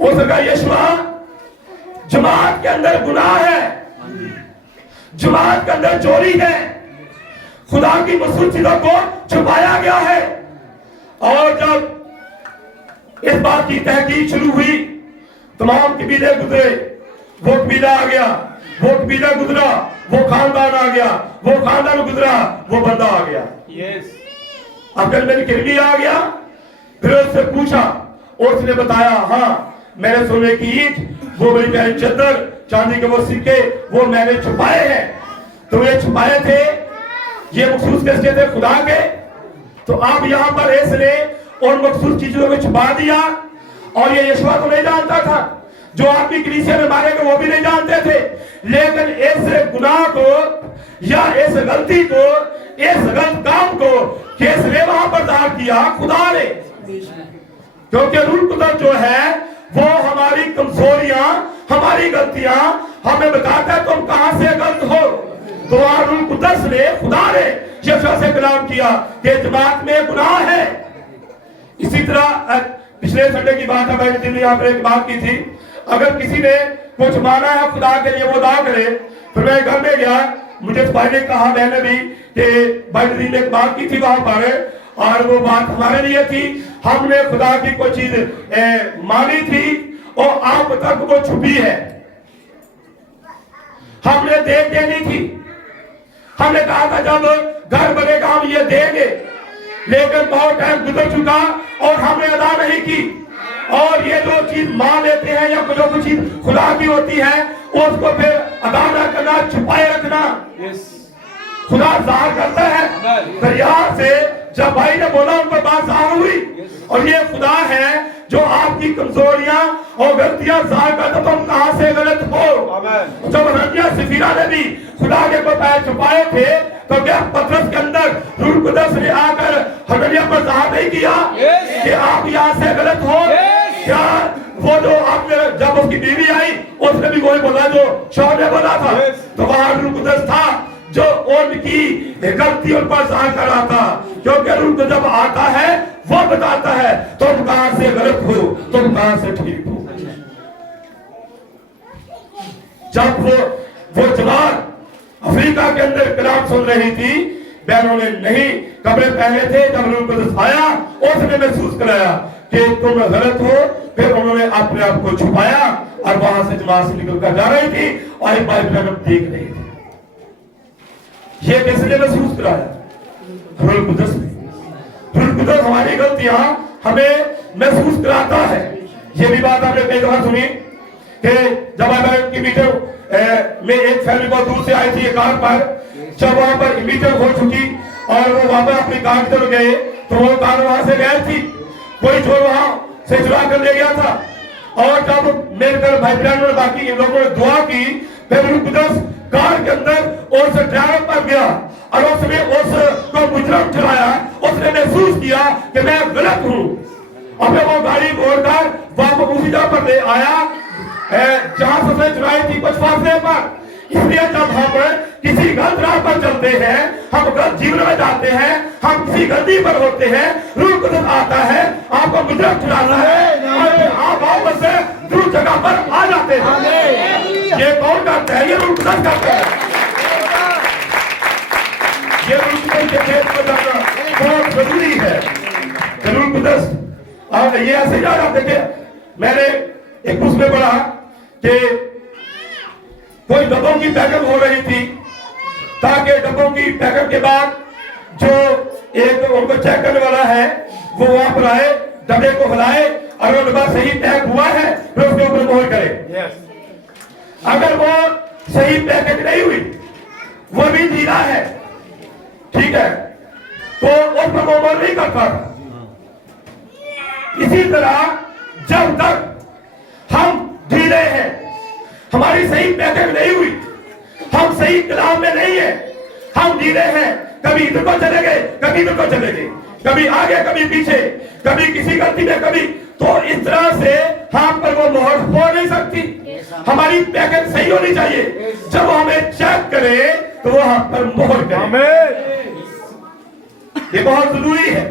उसका यहोशू जमात के अंदर गुनाह है, जमात के अंदर चोरी है, खुदा की मकसूद चीजों को छुपाया गया है। और जब इस बात की तहकीक शुरू हुई, तमाम कबीले गुजरे, वो कबीला आ गया, वो कबीला गुजरा, वो खानदान आ गया, वो खानदान गुजरा, वो बंदा आ गया। अकलमंद किरबी आ गया, फिर उससे पूछा, उसने बताया हाँ मैंने सोने की ईंट, वो मेरी प्यारी चादर, चांदी के वो सिक्के, वो मैंने छुपाए हैं। तो ये छुपाए थे, ये मखसूस किसके थे? खुदा के। तो अब यहाँ पर इसने और मखसूस चीजों को छुपा दिया। और ये यहोशू तो नहीं जानता था, जो आदमी कलीसिया में मारे गए वो भी नहीं जानते थे, लेकिन इस गुनाह को या इस गलती को, इस गलत काम को किसने वहां पर दार किया? खुदा ने। क्योंकि रूह कुदरत जो है वो हमारी कमजोरियां, हमारी गलतियां हमें बताता है तुम कहां से गलत हो। तो रूह कुदरत ने, खुदा ने यहोशू से कलाम किया कि जमात में गुनाह है। इसी तरह पिछले संडे की बात है, मैंने दिन यहाँ पर एक बात की थी, अगर किसी ने कुछ माना है खुदा के लिए वो अदा करे। फिर मैं घर में गया, मुझे भाई ने कहा, मैंने भी कि भाई दिन में एक बात की थी वहां पर, और वो बात हमारे लिए थी, हमने खुदा की कोई चीज मानी थी और आप तक वो छुपी है, हमने देख देनी थी। हमने कहा था जब घर बनेगा हम ये देंगे, लेकिन बहुत टाइम गुजर चुका और हमने अदा नहीं की। और ये जो चीज मान लेते हैं या जो कुछ चीज खुदा की होती है उसको फिर अदा न करना, छुपाए रखना, खुदा ज़ाहिर करता है। फिर यहाँ से जब भाई ने बोला उन पर बात ज़ाहिर हुई, और ये खुदा है जो आपकी कमजोरियां और गलतियां ज़ाहिर करता, तुम कहां से गलत हो। जब हनन्याह सफीरा ने भी खुदा के पैर छुपाए थे, तो क्या पतरस के अंदर रूह कुदस ने आकर हनन्याह पर ज़ाहिर नहीं किया कि आप यहाँ से गलत हो? क्या वो जो आपने जब उसकी बीवी आई उसने भी वही बोला जो शौहर ने बोला था? तो वहां रूह कुदस था जो उनकी गलती उन पर ज़ाहिर कर रहा था। क्योंकि रूह तो जब आता है वो बताता है तुम कहां से गलत हो, तुम कहां से ठीक हो। जब वो जवान अफ्रीका के अंदर कलाम सुन रही थी, बहनों ने नहीं कपड़े पहने थे, जब रूह कुदस आया उसने महसूस कराया कि तुम गलत हो। फिर उन्होंने अपने आप को छुपाया और वहां से जमात से निकल कर जा रही थी और एक बाइबल देख रही थी। ये किसने महसूस कराया? रूह कुदस ने। रूह कुदस हमारी गलतियां हमें महसूस कराता है। ये भी बात आपने कई दफा सुनी कि जब बाइबल की मीटिंग में एक फैमिली बहुत दूर से आई थी कार पर, जब वहां पर मीटिंग हो चुकी और वो वहां पर अपनी कार की तरफ गए तो वो कार वहां से गई थी, कोई चोर वहां से चुरा कर ले गया था। और जब मेरे घर भाई बहन और बाकी इन लोगों ने दुआ की, फिर रूह कुदस कार के अंदर उस ड्राइवर पर गया और उसने उसको मुजरम ठहराया। उसने महसूस किया कि मैं गलत हूं। और फिर वो गाड़ी मोड़कर वापस उसी जगह पर ले आया जहां से उसने चुराई थी, कुछ फासले पर। इसलिए जब हम किसी गलत राह पर चलते हैं, हम गलत जीवन में जाते हैं, हम किसी गलती पर होते हैं, रूह कुदस आता है, आपको मुद्रक चुराना है और आप वापस से दूसरी जगह पर आ जाते हैं। ये कौन करता है? ये रूह कुदस करता है। ये रूह कुदस के खेत में जाना बहुत जरूरी है। रूह कुदस और ये ऐसे याद आते थे, मैंने एक बुक में पढ़ा कि कोई डब्बों की पैकिंग हो रही थी, ताकि डब्बों की पैकिंग के बाद जो एक उनको चेक करने वाला है वो वहां पर आए, डब्बे को हिलाए और वो डब्बा सही पैक हुआ है फिर उसके ऊपर मोहर करे। अगर वो सही पैकेज नहीं हुई, वो भी ढीला है, ठीक है, तो उस पर वो मोहर नहीं करता था। इसी तरह जब तक हम ढीले हैं, हमारी सही पैकेज नहीं हुई, हम सही कलाम में नहीं है, हम ढीले हैं, कभी इधर को चले गए, कभी इधर को चले गए, कभी आगे कभी पीछे, कभी किसी गलती में, कभी तो इस तरह से हम पर वो मोहर हो नहीं सकती। हमारी पैकेज सही होनी चाहिए, जब हमें चेक करे तो वो हम पर मोहर करे। ये बहुत जरूरी है।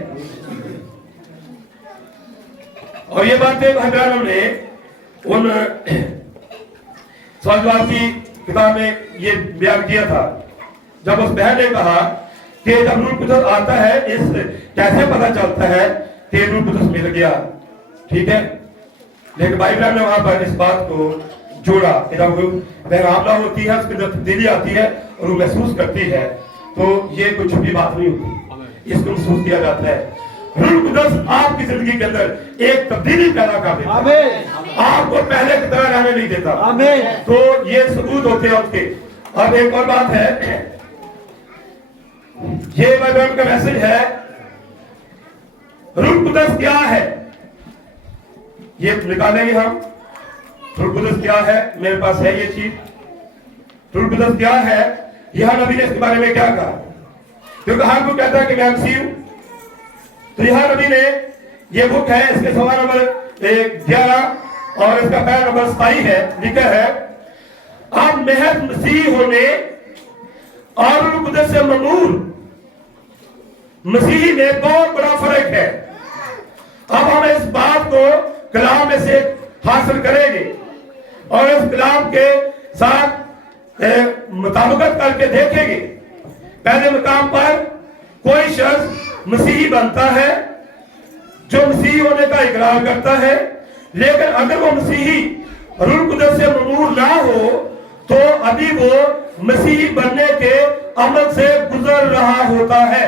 और ये बातें भगवान ने उन स्वास्थ्यवाद की किताब में ये बयान किया था, जब उस बहन ने कहा कि जब रूह कुदस आता है, इस कैसे पता चलता है कि रूह कुदस मिल गया, ठीक है, लेकिन बाइबल ने वहां पर इस बात को जोड़ा कि जब बहरामला होती है, उसके अंदर तब्दीली आती है और वो महसूस करती है, तो ये कोई छुपी बात नहीं होती, इसको महसूस किया जाता है। रूह कुदस आपकी जिंदगी के अंदर एक तब्दीली पैदा कर देता है, आपको पहले की तरह रहने नहीं देता। तो ये सबूत होते हैं उसके। अब एक और बात है, ये बाइबल का मैसेज है, रूह कुदस क्या है, ये निकालेंगे हम। रूह कुदस क्या है, मेरे पास है ये चीज। रूह कुदस क्या है, यह नबी ने इसके बारे में क्या कहा, क्योंकि हर को कहता है कि मैं मसीह हूं। तो यह नबी ने ये बुक है, इसके सवाल नंबर 11 और इसका पैरा नंबर 27 है, लिखा है, आप महज मसीह होने और रूह कुदस से ममूर मसीही में बहुत बड़ा फर्क है। अब हम इस बात को कलाम में से हासिल करेंगे और इस कलाम के साथ मुताबिकत करके देखेंगे। पहले मुकाम पर कोई शख्स मसीही बनता है जो मसीही होने का इकरार करता है, लेकिन अगर वो मसीही रूह कुदस से ममूर ना हो तो अभी वो मसीही बनने के अमल से गुजर रहा होता है।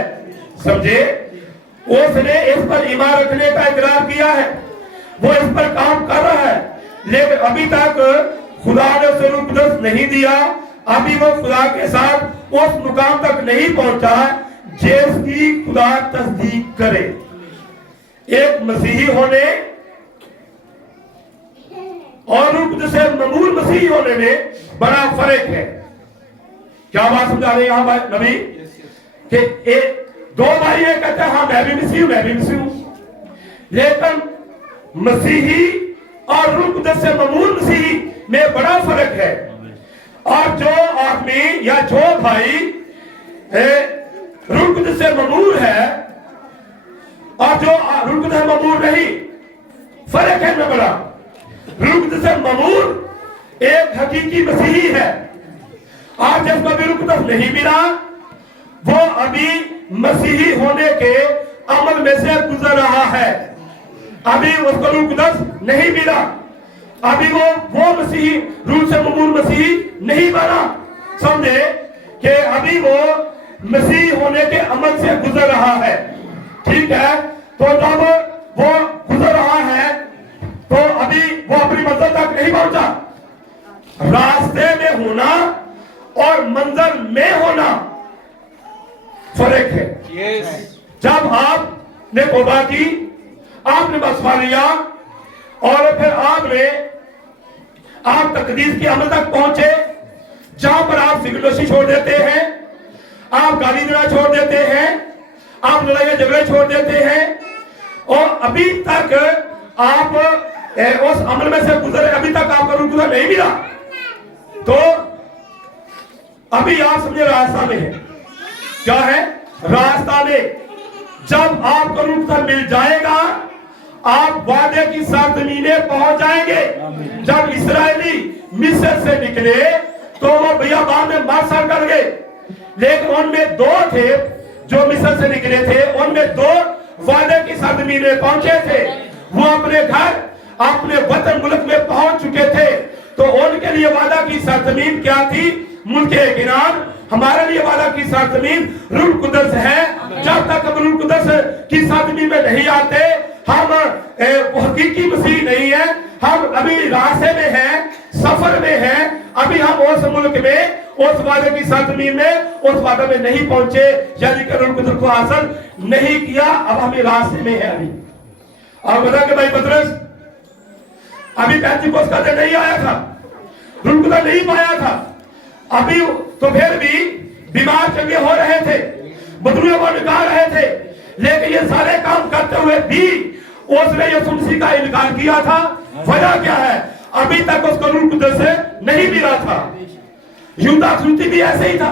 समझे? उसने इस पर ईमान रखने का इकरार किया है, वो इस पर काम कर रहा है, लेकिन अभी तक खुदा ने उसे रूह कुदस नहीं दिया, अभी वो खुदा के साथ उस मुकाम तक नहीं पहुंचा जिसकी खुदा तस्दीक करे। एक मसीही होने और रूह कुदस से ममूर मसीही होने में बड़ा फर्क है। क्या बात समझा रहे हैं यहाँ नबी कि एक दो भाई ये कहते हैं हाँ मैं भी मसीह हूं, मैं भी मसीह हूं, लेकिन मसीही और रूह कुदस से ममूर मसीही में बड़ा फर्क है। और जो आदमी या जो भाई रूह कुदस से ममूर है और जो रूह कुदस से ममूर नहीं, फर्क है ना बड़ा। रूह कुदस से ममूर एक हकीकी मसीही है, और जिसको भी रूह कुदस नहीं मिला वो अभी मसीही होने के अमल में से गुजर रहा है, अभी उसको रूह कुदस नहीं मिला, अभी वो मसीही रूह से ममूर मसीही नहीं बना। समझे कि अभी वो मसीह होने के अमल से गुजर रहा है, ठीक है। तो जब वो गुजर रहा है तो अभी वो अपनी मंजिल तक नहीं पहुंचा। रास्ते में होना और मंजिल में होना फर्क है। जब आपने तौबा की, आपने बसवा लिया और फिर आप तकदीस के अमल तक पहुंचे, जहां पर आप फिक्र छोड़ देते हैं, आप गाली देना छोड़ देते हैं, आप लड़ाई झगड़े छोड़ देते हैं, और अभी तक आप उस अमल में से गुजरे, अभी तक आपको रूह कुदस नहीं मिला, तो अभी आप समझे रास्ता में है। क्या है? रास्ता में। जब आपको रूप मिल जाएगा, आप वादे की सरजमीन में पहुंच जाएंगे। जब इस्राएली मिस्र से निकले तो वो बियाबान में मार कर गए, लेकिन उनमें दो थे जो मिस्र से निकले थे, उनमें दो वादे की सरजमीन में पहुंचे थे। वो अपने घर, अपने वतन मुल्क में पहुंच चुके थे। तो उनके लिए वादा की सरजमीन क्या थी? मुल्के किनान। हमारे लिए वादा की सरजमीन रूह कुदस है। जब तक हम रूह कुदस की सरजमीन में नहीं आते, हम हकीकी मसीह नहीं है। हम अभी रास्ते में हैं, सफर में हैं। अभी हम उस मुल्क में, उस वादे की सरजमीन में, उस वादे में नहीं पहुंचे, यानी कि रूह कुदस को हासिल नहीं किया। अब हमें रास्ते में है। अभी आप बता के भाई पतरस, अभी पेंतिकोस्त का दिन नहीं आया था, रूह कुदस नहीं पाया था अभी, तो फिर भी बीमार चंगे हो रहे थे, बदलुओं को निकाल रहे थे, लेकिन ये सारे काम करते हुए भी उसने यीशु मसीह का इनकार किया था। वजह क्या है? अभी तक उसको रूह कुदस से नहीं मिला था। यूदा इस्करियोती भी ऐसे ही था,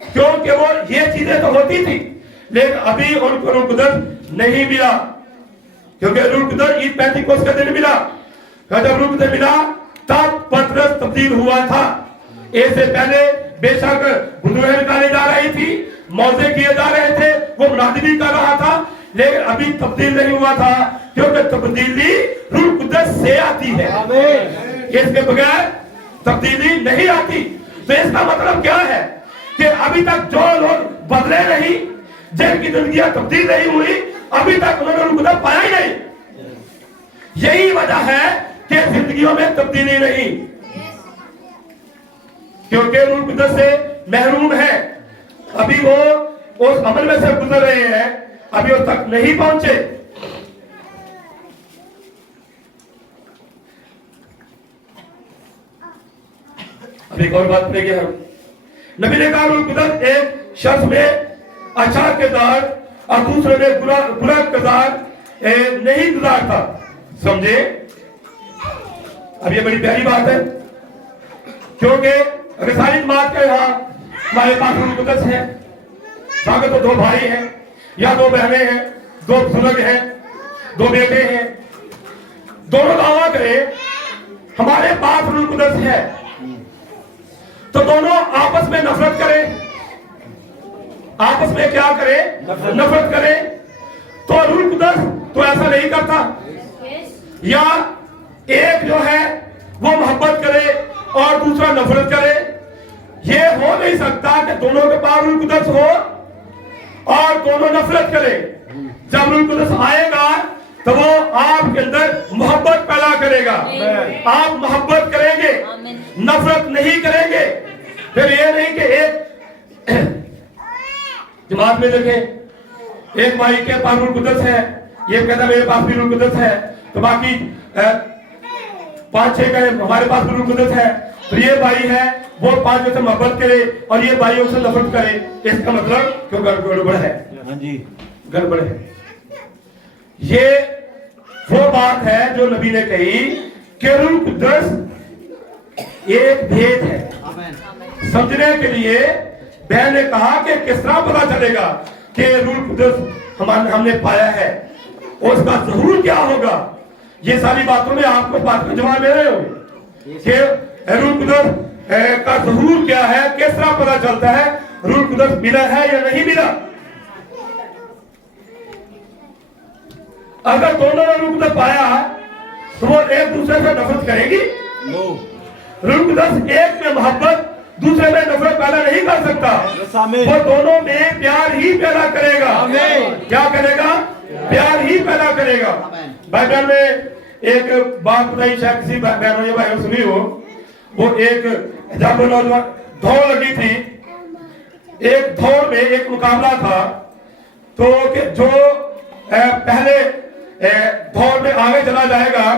क्योंकि वो ये चीजें तो होती थी, लेकिन अभी उनको रूह कुदस नहीं मिला, क्योंकि रूह कुदस ईद पेंतिकोस्त का दिन मिला। जब रूह कुदस मिला तब पतरस तब्दील हुआ था। इससे पहले बेशक बुजुर्ग निकाली जा रही थी, मौजे किए जा रहे थे, वो मुनादी भी कर रहा था, लेकिन अभी तब्दील नहीं हुआ था, क्योंकि तब्दीली रूह कुदस से आती है। इसके बगैर तब्दीली नहीं आती। तो इसका मतलब क्या है कि अभी तक जो लोग बदले नहीं, जिनकी जिंदगियां तब्दील नहीं हुई, अभी तक उन्होंने रूह कुदस पाया ही नहीं। यही वजह है कि जिंदगियों में तब्दीली नहीं, क्योंकि रूह कुदस से महरूम है। अभी वो उस अमल में से गुजर रहे हैं, अभी उस तक नहीं पहुंचे। अभी एक और बात करेंगे हम। नबी ने कहा रूह कुदस एक शख्स में अच्छा किरदार और दूसरे में बुरा किरदार नहीं गुजारता। समझे? अब ये बड़ी प्यारी बात है, क्योंकि अगर सारी बात का यहाँ हमारे पास रूह कुदस है, अगर तो दो भाई हैं या दो बहनें हैं, दो बुजुर्ग हैं, दो बेटे हैं, दोनों दावा करें हमारे पास रूह कुदस है, तो दोनों आपस में नफरत करें, आपस में क्या करें? नफरत करें। तो रूह कुदस तो ऐसा नहीं करता। या एक जो है वो मोहब्बत करे और दूसरा नफरत करे। ये हो नहीं सकता कि दोनों के पास रूह कुदस हो और दोनों नफरत करें। जब रूह कुदस आएगा तो वो आपके अंदर मोहब्बत पैदा करेगा, आप मोहब्बत करेंगे, नफरत नहीं करेंगे। फिर ये नहीं कि एक जमात में देखें एक भाई के पास रूह कुदस है, ये कहता मेरे पास भी रूह कुदस है, तो बाकी 5-6 कहे हमारे पास रूह कुदस है, तो ये भाई है वो 5 से मोहब्बत करे और ये भाई उससे नफरत करे। इसका मतलब क्यों गड़बड़ है? गड़बड़ है। ये वो बात है जो नबी ने कही कि रूह कुदस एक भेद है। समझने के लिए बहन ने कहा कि किस तरह पता चलेगा कि रूह कुदस हमने पाया है, उसका ज़हूर क्या होगा। ये सारी बातों में आपको बात का जवाब दे रहे हो कि रूह कुदस का ज़हूर क्या है, किस तरह पता चलता है रूह कुदस मिला है या नहीं मिला। अगर दोनों ने रूह कुदस पाया तो वो एक दूसरे से नफरत करेगी? रूह कुदस एक में मोहब्बत दूसरे में नफरत पैदा नहीं कर सकता, वो दोनों में प्यार ही पैदा करेगा। क्या करेगा? प्यार ही पैदा करेगा। बाइबल में एक बात बताई, शायद किसी बहनों ने भाई सुनी हो। वो एक जब नौजवान दौड़ लगी थी, एक दौड़ में एक मुकाबला था, तो जो पहले दौड़ में आगे चला जाएगा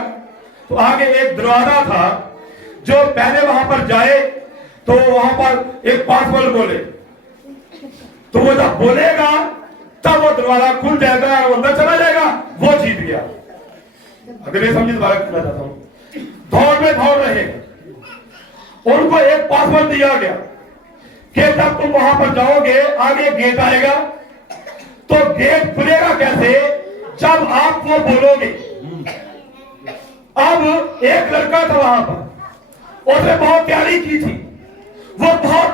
तो आगे एक दरवाजा था, जो पहले वहां पर जाए तो वहां पर एक पासवर्ड बोले, तो वो जब बोलेगा तब वो दरवाजा खुल जाएगा और अंदर चला जाएगा, वो जीत गया। अगर ये समझे दोबारा कहना चाहता हूं, दौड़ में दौड़ रहे, उनको एक पासवर्ड दिया गया, कि जब तुम वहां पर जाओगे आगे गेट आएगा, तो गेट खुलेगा कैसे? जब आप वो बोलोगे। अब एक लड़का था वहां पर, उसने बहुत तैयारी की थी, वो बहुत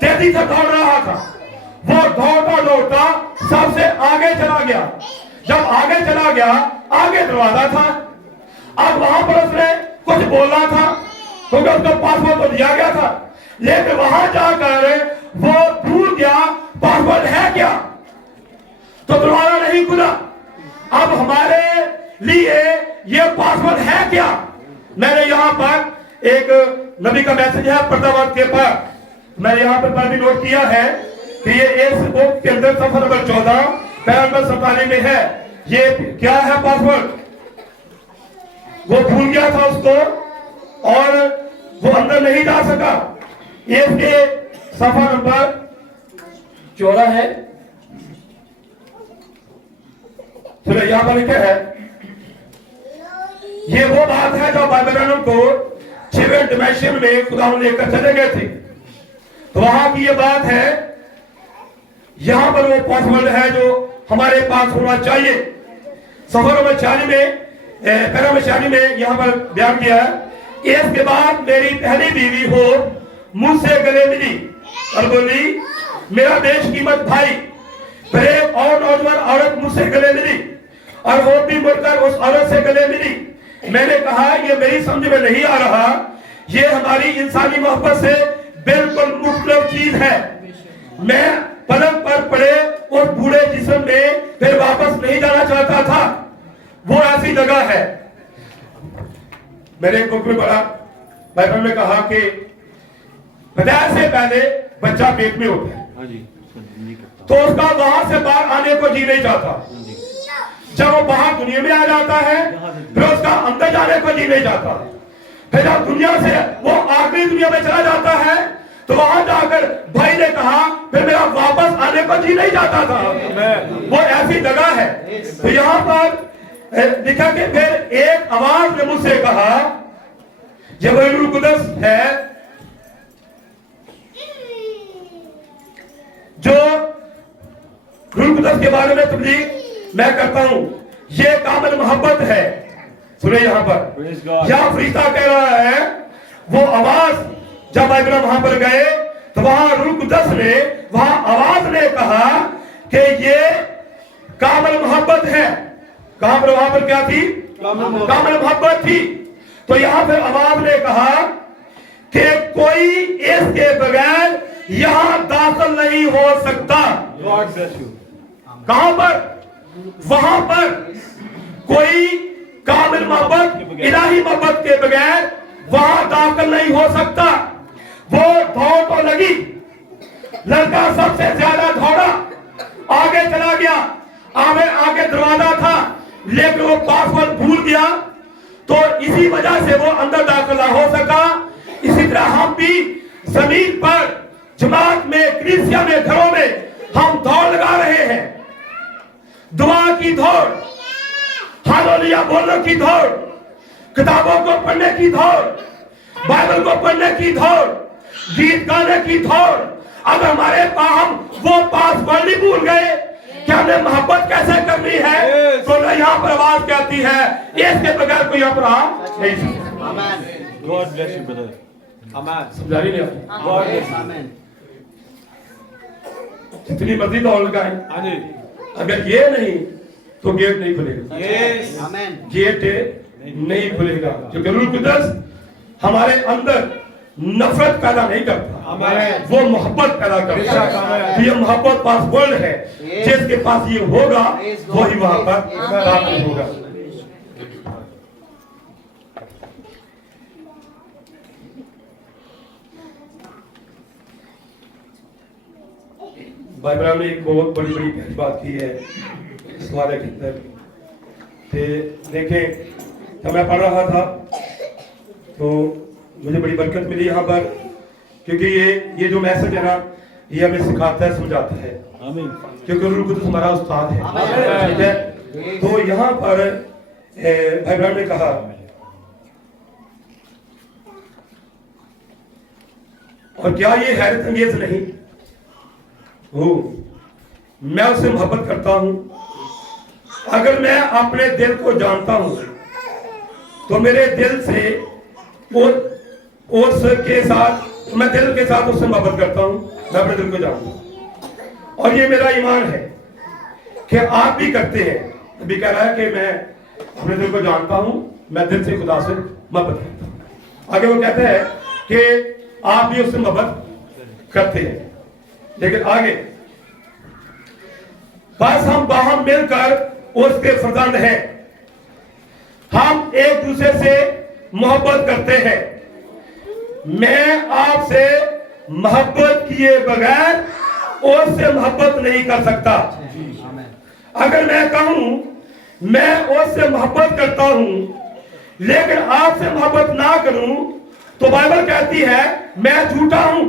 तेजी से दौड़ रहा था, वो दौड़ता दौड़ता सबसे आगे चला गया। जब आगे चला गया, आगे दरवाजा था। अब वहां पर उसने कुछ बोलना था क्योंकि उसको पासवर्ड तो दिया गया था, लेकिन वहां जाकर वो भूल गया पासवर्ड है क्या, तो दरवाजा नहीं खुला। अब हमारे लिए ये पासवर्ड है क्या? मैंने यहाँ पर एक नबी का मैसेज है पर्दावत के पर, मैंने यहाँ पर भी नोट किया है कि ये इस बुक के अंदर सफर नंबर 14 पैरा नंबर 47 में है। ये क्या है पासवर्ड? वो भूल गया था उसको और वो अंदर नहीं जा सका। इसके सफर नंबर 14 है। चलो यहाँ पर क्या है? ये वो बात है जो बाइबल को 6वें डिमेंशन में खुदा लेकर चले गए थे, तो वहां की ये बात है। यहां पर वो पासवर्ड है जो हमारे पास होना चाहिए। सफर नंबर 40 में पैरा नंबर 40 में यहां पर बयान किया है, इसके बाद मेरी पहली बीवी हो मुझसे गले मिली और बोली, मेरा बेशकीमत भाई, फिर एक और नौजवान औरत मुझसे गले मिली और वो भी मुड़कर उस औरत से गले मिली। मैंने कहा ये मेरी समझ में नहीं आ रहा, ये हमारी इंसानी मोहब्बत से बिल्कुल मुख्तलिफ चीज है। मैं पलंग पर पड़े और बूढ़े जिस्म में फिर वापस नहीं जाना चाहता था, वो ऐसी जगह है। मेरे बुक में पढ़ा, बाइबल में कहा कि पैदा से पहले बच्चा पेट में होता है, तो उसका वहां से बाहर आने को जी नहीं चाहता। जब वो बाहर दुनिया में आ जाता है, फिर उसका अंदर जाने को जी नहीं चाहता। फिर जब दुनिया से वो आखिरी दुनिया में चला जाता है, तो वहां जाकर भाई ने कहा फिर मेरा वापस आने को जी नहीं चाहता था। वो ऐसी जगह है। तो यहाँ पर लिखा कि फिर एक आवाज ने मुझसे कहा, जब रूह कुदस है जो रूह कुदस के बारे में तबलीग मैं करता हूं, ये कामिल मोहब्बत है। सुने यहाँ पर क्या फरिश्ता कह रहा है, वो आवाज जब इब्राहिम वहां पर गए तो वहां रूह कुदस ने, वहां आवाज ने कहा कि ये कामिल मोहब्बत है। कहां पर? वहां पर क्या थी? कामिल मोहब्बत थी। तो यहां पर आवाज ने कहा कि कोई इसके बगैर यहां दाखिल नहीं हो सकता। कहां पर? वहां पर कोई कामिल मोहब्बत, इलाही मोहब्बत के बगैर वहां दाखिल नहीं हो सकता। वो दौड़ तो लगी, लड़का सबसे ज्यादा दौड़ा, आगे चला गया, आगे दरवाजा था, लेकिन वो पासवर्ड भूल गया, तो इसी वजह से वो अंदर दाखिल हो सका। इसी तरह हम भी जमीन पर, जमात में, कलीसिया में, घरों में हम दौड़ लगा रहे हैं। दुआ की दौड़, हालेलुया बोलने की दौड़, किताबों को पढ़ने की दौड़, बाइबल को पढ़ने की दौड़, गीत गाने की दौड़। अगर हमारे पास हम वो पासवर्ड नहीं भूल गए कि हमने मोहब्बत कैसे करनी है, तो यहाँ पर आवाज कहती है इसके बगैर कोई अपराध नहीं सकता। God bless you, brother. Amen. समझा रही नहीं? God bless you. Amen. जितनी मर्जी दौड़ लगाए, Amen. अगर ये नहीं तो गेट नहीं खुलेगा। Yes. Amen. गेट नहीं खुलेगा, क्योंकि रूह कुदस हमारे अंदर नफरत पैदा नहीं करता, Amen. वो मोहब्बत पैदा करता है। Amen. तो ये मोहब्बत पासवर्ड है, जिसके पास ये होगा वही वहां पर दाखिल होगा। बाइबल ने एक बहुत बड़ी बड़ी बात की है इस वाले के अंदर। देखें, जब मैं पढ़ रहा था तो मुझे बड़ी बरकत मिली यहाँ पर, क्योंकि ये जो मैसेज है ना, ये हमें सिखाता है, समझाता है, क्योंकि रूह कुदस हमारा उस्ताद है। ठीक है, तो यहाँ पर बाइबल ने कहा, और क्या ये हैरत अंगेज नहीं हो? मैं उससे मोहब्बत करता हूं। अगर मैं अपने दिल को जानता हूं तो मेरे दिल से उसके साथ, मैं दिल के साथ उससे मोहब्बत करता हूं। मैं अपने दिल को जानता हूं और ये मेरा ईमान है कि आप भी करते हैं। अभी कह रहा है कि मैं अपने दिल को जानता हूं, मैं दिल से खुदा से मोहब्बत करता हूं। आगे वो कहते हैं कि आप भी उससे मोहब्बत करते हैं। लेकिन आगे, बस हम बाहम मिलकर उसके फर्जंद हैं, हम एक दूसरे से मोहब्बत करते हैं। मैं आपसे मोहब्बत किए बगैर उससे मोहब्बत नहीं कर सकता। अगर मैं कहूं मैं उससे मोहब्बत करता हूं लेकिन आपसे मोहब्बत ना करूं तो बाइबल कहती है मैं झूठा हूं।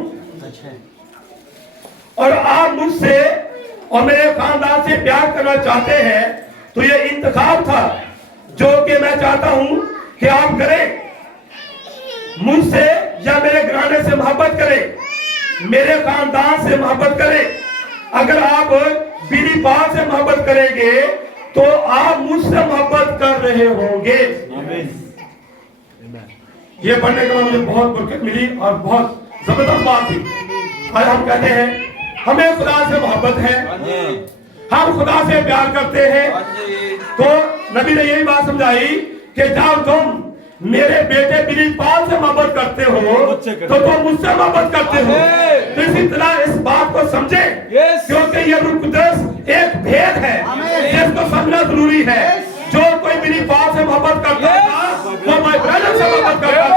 और आप मुझसे और मेरे खानदान से प्यार करना चाहते हैं तो ये इंतखाब था जो कि मैं चाहता हूं कि आप करें। मुझसे या मेरे घराने से मोहब्बत करें, मेरे खानदान से मोहब्बत करें। अगर आप बिली पाल से मोहब्बत करेंगे तो आप मुझसे मोहब्बत कर रहे होंगे। ये पढ़ने के बाद मुझे बहुत बरकत मिली और बहुत जबरदस्त बात थी। आज हम कहते हैं हमें खुदा से मोहब्बत है, हम खुदा से प्यार करते हैं। तो नबी ने यही बात समझाई कि जब तुम मेरे बेटे बिली पाल से मोहब्बत करते हो तो तुम मुझसे मोहब्बत करते हो। तो इसी तरह इस बात को समझे क्योंकि ये रूह कुद्दस एक भेद है जिसको समझना जरूरी है। जो कोई बिली पाल से मोहब्बत करता था वो भाई ब्रदर से मोहब्बत करता था।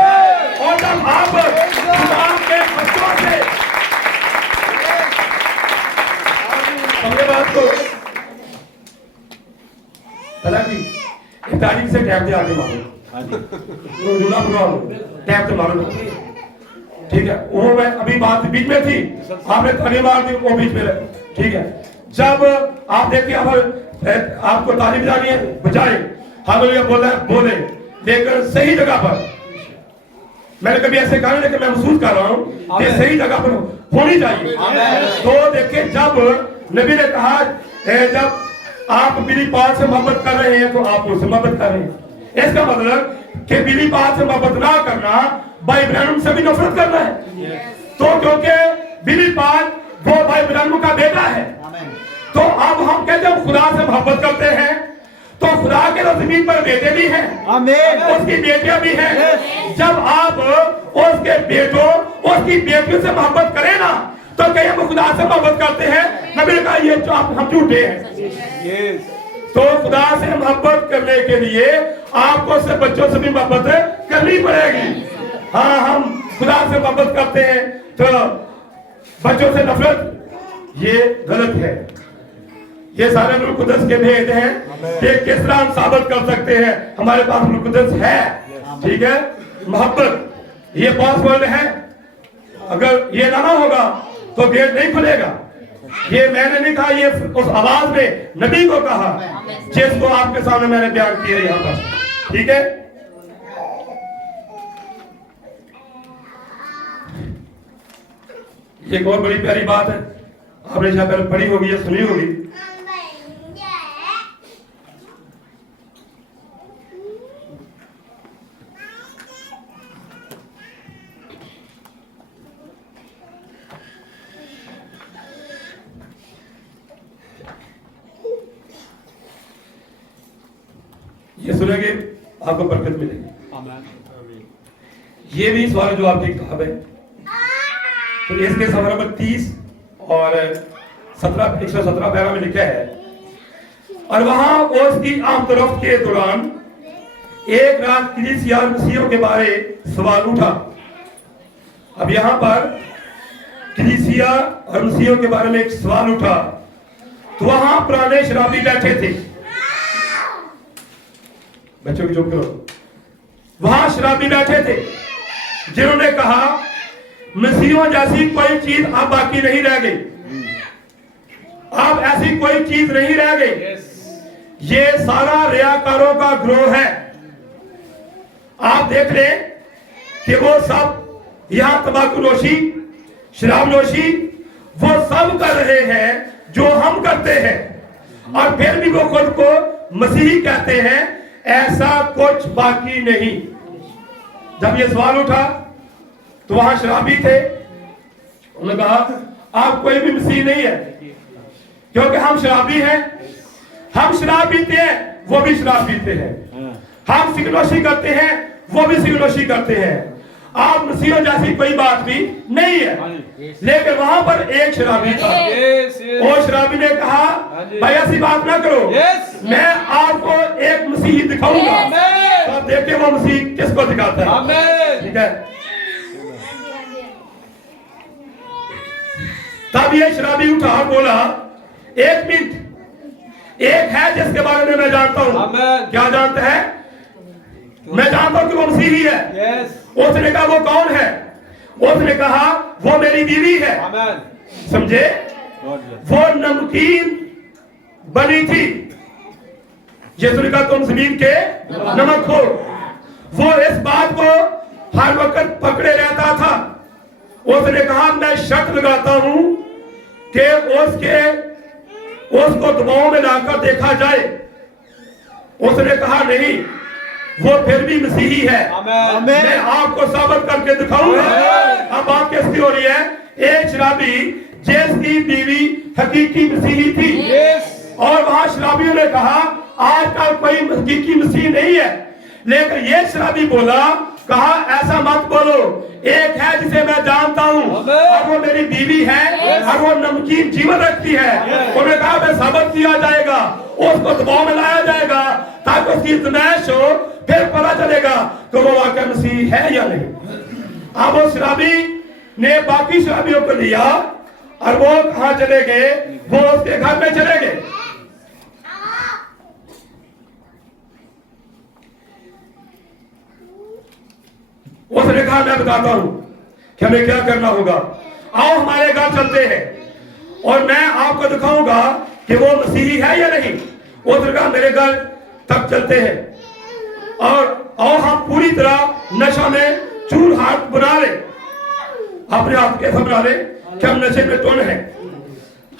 और जब आप खुदा के बच्चों से समझे बात को, हालांकि तारीख से टैप दे आगे मारो, टैप तो मारो, ठीक है। वो मैं अभी बात बीच में थी, आपने ताली मार दी, वो बीच में, ठीक है। जब आप देखिए अब आपको ताली बजानी है, बजाए, हालेलुया बोले, लेकिन सही जगह पर। मैंने कभी ऐसे कहा नहीं, लेकिन मैं महसूस कर रहा हूँ कि सही जगह पर होनी चाहिए। तो देखिए, जब नबी ने कहा जब आप बिली पाल से मोहब्बत कर रहे हैं तो आप उससे मोहब्बत कर रहे हैं। इसका मतलब कि बिली पाल से मोहब्बत ना करना भाई इब्राहिम से भी नफरत करना है। तो क्योंकि बिली पाल वो भाई इब्राहिम का बेटा है, तो अब हम कहते हैं खुदा से मोहब्बत करते हैं तो खुदा के तो जमीन पर बेटे भी हैं, उसकी बेटियां भी हैं। जब आप उसके बेटों उसकी बेटियों से मोहब्बत करें ना तो कहीं हम खुदा से मोहब्बत करते हैं। नबी ने कहा ये हम झूठे हैं। तो खुदा से मोहब्बत करने के लिए आपको से बच्चों से भी मोहब्बत करनी पड़ेगी। हाँ, हम खुदा से मोहब्बत करते हैं तो बच्चों से नफरत, ये गलत है। ये सारे रूह कुद्दस के भेद हैं कि किस तरह हम साबित कर सकते हैं हमारे पास रूह कुद्दस है, ठीक है। मोहब्बत ये पॉसिबल है। अगर ये ना होगा तो गेट नहीं खुलेगा। ये मैंने नहीं कहा, ये उस आवाज में नबी को कहा जिसको आपके सामने मैंने बयान किया यहाँ पर, ठीक है। एक और बड़ी प्यारी बात है, आपने शायद पहले पढ़ी होगी या सुनी होगी। ये सुनेंगे आपको बरकत मिलेगी। ये भी सवाल जो आपकी किताब है, तो इसके सवाल नंबर 30 और 117 पैरा में लिखा है। और वहां उसकी आमतरफ के दौरान एक रात कलीसिया मसीहों के बारे सवाल उठा। अब यहां पर कलीसिया और मसीहों के बारे में एक सवाल उठा, तो वहां पुराने शराबी बैठे थे। बच्चों की चुप करो। वहां शराबी बैठे थे जिन्होंने कहा मसीहों जैसी कोई चीज अब बाकी नहीं रह गई, अब ऐसी कोई चीज नहीं रह गई। ये सारा रियाकारों का ग्रोह है। आप देख रहे कि वो सब यहां तंबाकू नोशी शराब नोशी वो सब कर रहे हैं जो हम करते हैं, और फिर भी वो खुद को मसीही कहते हैं, ऐसा कुछ बाकी नहीं। जब ये सवाल उठा तो वहां शराबी थे, उन्होंने कहा आप कोई भी मसीह नहीं है, क्योंकि हम शराबी हैं, हम शराब पीते हैं, वो भी शराब पीते हैं, हम सिगनोशी करते हैं, वो भी सिगनोशी करते हैं, आप मसीहों जैसी कोई बात भी नहीं है। लेकिन वहां पर एक शराबी था, वो शराबी ने कहा भाई ऐसी बात ना करो, मैं आपको एक मसीह दिखाऊंगा। तो आप देखिए वो मसीह किसको दिखाता है, ठीक है। तब ये शराबी उठा और बोला एक मिनट, एक है जिसके बारे में मैं जानता हूं। क्या जानते हैं? मैं जानता हूं कि वो मसीही है। उसने कहा वो कौन है? उसने कहा वो मेरी बीवी है। समझे? वो नमकीन बनी थी, यीशु ने कहा तुम जमीन के नमक हो। वो इस बात को हर वक्त पकड़े रहता था। उसने कहा मैं शक लगाता हूं कि उसको दबाव में लाकर देखा जाए। उसने कहा नहीं, वो फिर भी मसीही है, मैं आपको साबित करके दिखाऊंगा। अब बात किसकी हो रही है? एक शराबी जिसकी बीवी हकीकी मसीही थी, और वहां शराबियों ने कहा आजकल कोई हकीकी मसीह नहीं है। लेकिन ये शराबी बोला, कहा ऐसा मत बोलो, एक है जिसे मैं जानता हूं, और वो मेरी बीवी है, और वो नमकीन जीवन रखती है। उन्होंने कहा मैं साबित किया जाएगा, उसको दबाव में लाया जाएगा ताकि उसकी आजमाइश हो, फिर पता चलेगा कि वो वाकई मसीह है या नहीं। अब वो शराबी ने बाकी शराबियों को लिया और वो कहां चले गए? वो उसके घर में चले गए। उसने कहा मैं बताता हूं कि हमें क्या करना होगा, आओ हमारे घर चलते हैं और मैं आपको दिखाऊंगा कि वो मसीही है या नहीं। उसने कहा मेरे घर तक चलते हैं और आओ हम पूरी तरह नशा में चूर हाथ बना ले। अपने आप कैसा बना ले कि हम नशे में टोन है।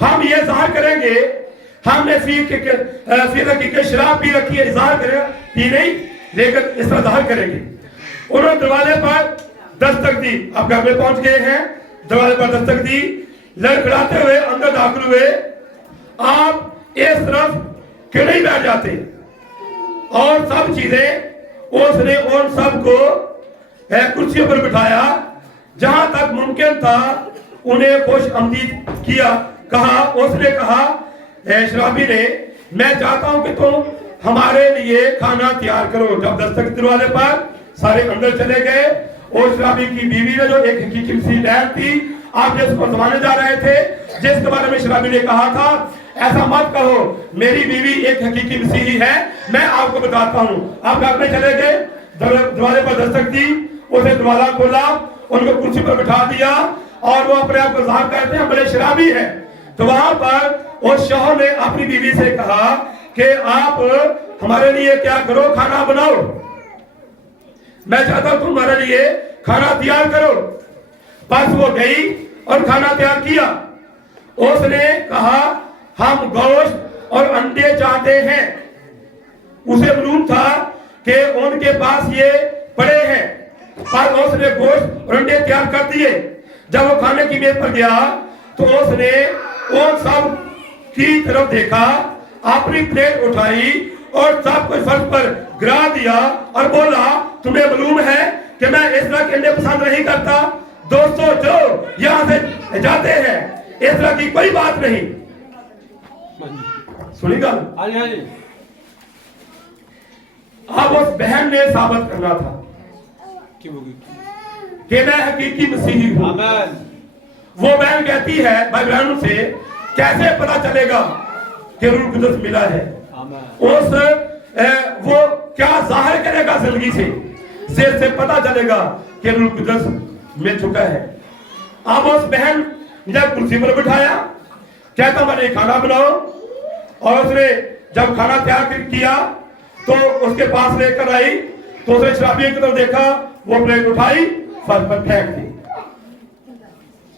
हम ये जाहिर करेंगे हमने फी शराब पी रखी है, इजहार करेगा पी नहीं, लेकिन इस तरह जाहिर करेंगे। उन्होंने दरवाजे पर दस्तक दी। अब घर में पहुंच गए हैं, दरवाजे पर दस्तक दी, लड़खड़ाते हुए अंदर दाखिल हुए। आप इस तरफ क्यों नहीं बैठ जाते? और सब चीजें उसने उन सबको कुर्सियों पर बिठाया, जहां तक मुमकिन था उन्हें खुश आमदीद किया। कहा उसने कहा शराबी ने मैं चाहता हूं कि तुम हमारे लिए खाना तैयार करो। जब दस्तक दरवाजे पर सारे अंदर चले गए और शराबी की बीवी ने जो एक हकीकी मसीह बहन थी, आप जिसको जमाने जा रहे थे, जिसके बारे में शराबी ने कहा था ऐसा मत कहो, मेरी बीवी एक हकीकी मसीही है, मैं आपको बताता हूं। आप घर में चले गए, दरवाजे पर दस्तक दी, उसे दरवाजा खोला, उनको कुर्सी पर बिठा दिया और वो अपने आप को जाहिर करते हैं बड़े शराबी हैं। तो वहां पर उस शौहर ने अपनी बीवी से कहा कि आप हमारे लिए क्या करो, खाना बनाओ, मैं चाहता हूं तुम हमारे लिए खाना तैयार करो। बस वो गई और खाना तैयार किया। उसने कहा हम गोश्त और अंडे चाहते हैं। उसे मालूम था कि उनके पास ये पड़े हैं, पर उसने गोश्त और अंडे तैयार कर दिए। जब वो खाने की मेज पर गया तो उसने उन सब की तरफ देखा, अपनी प्लेट उठाई और सब कुछ फर्श पर गिरा दिया और बोला तुम्हें मालूम है कि मैं इस तरह के अंडे पसंद नहीं करता। दोस्तों जो यहां से जाते हैं, इस तरह की कोई बात नहीं। सुनिएगा, अब उस बहन ने साबित करना था कि मैं हकीकी मसीही हूं। वो बहन कहती है भाई बहनों से कैसे पता चलेगा कि रूह कुदस मिला है? उस वो क्या जाहिर करेगा जिंदगी से पता चलेगा कि रूह कुदस मिल चुका है। अब उस बहन ने कुर्सी पर बिठाया, कहता मैंने खाना बनाओ, और उसने जब खाना तैयार किया तो उसके पास लेकर आई तो उसने शराबी की तरफ देखा, वो प्लेट उठाई फर्श पर फेंक दी।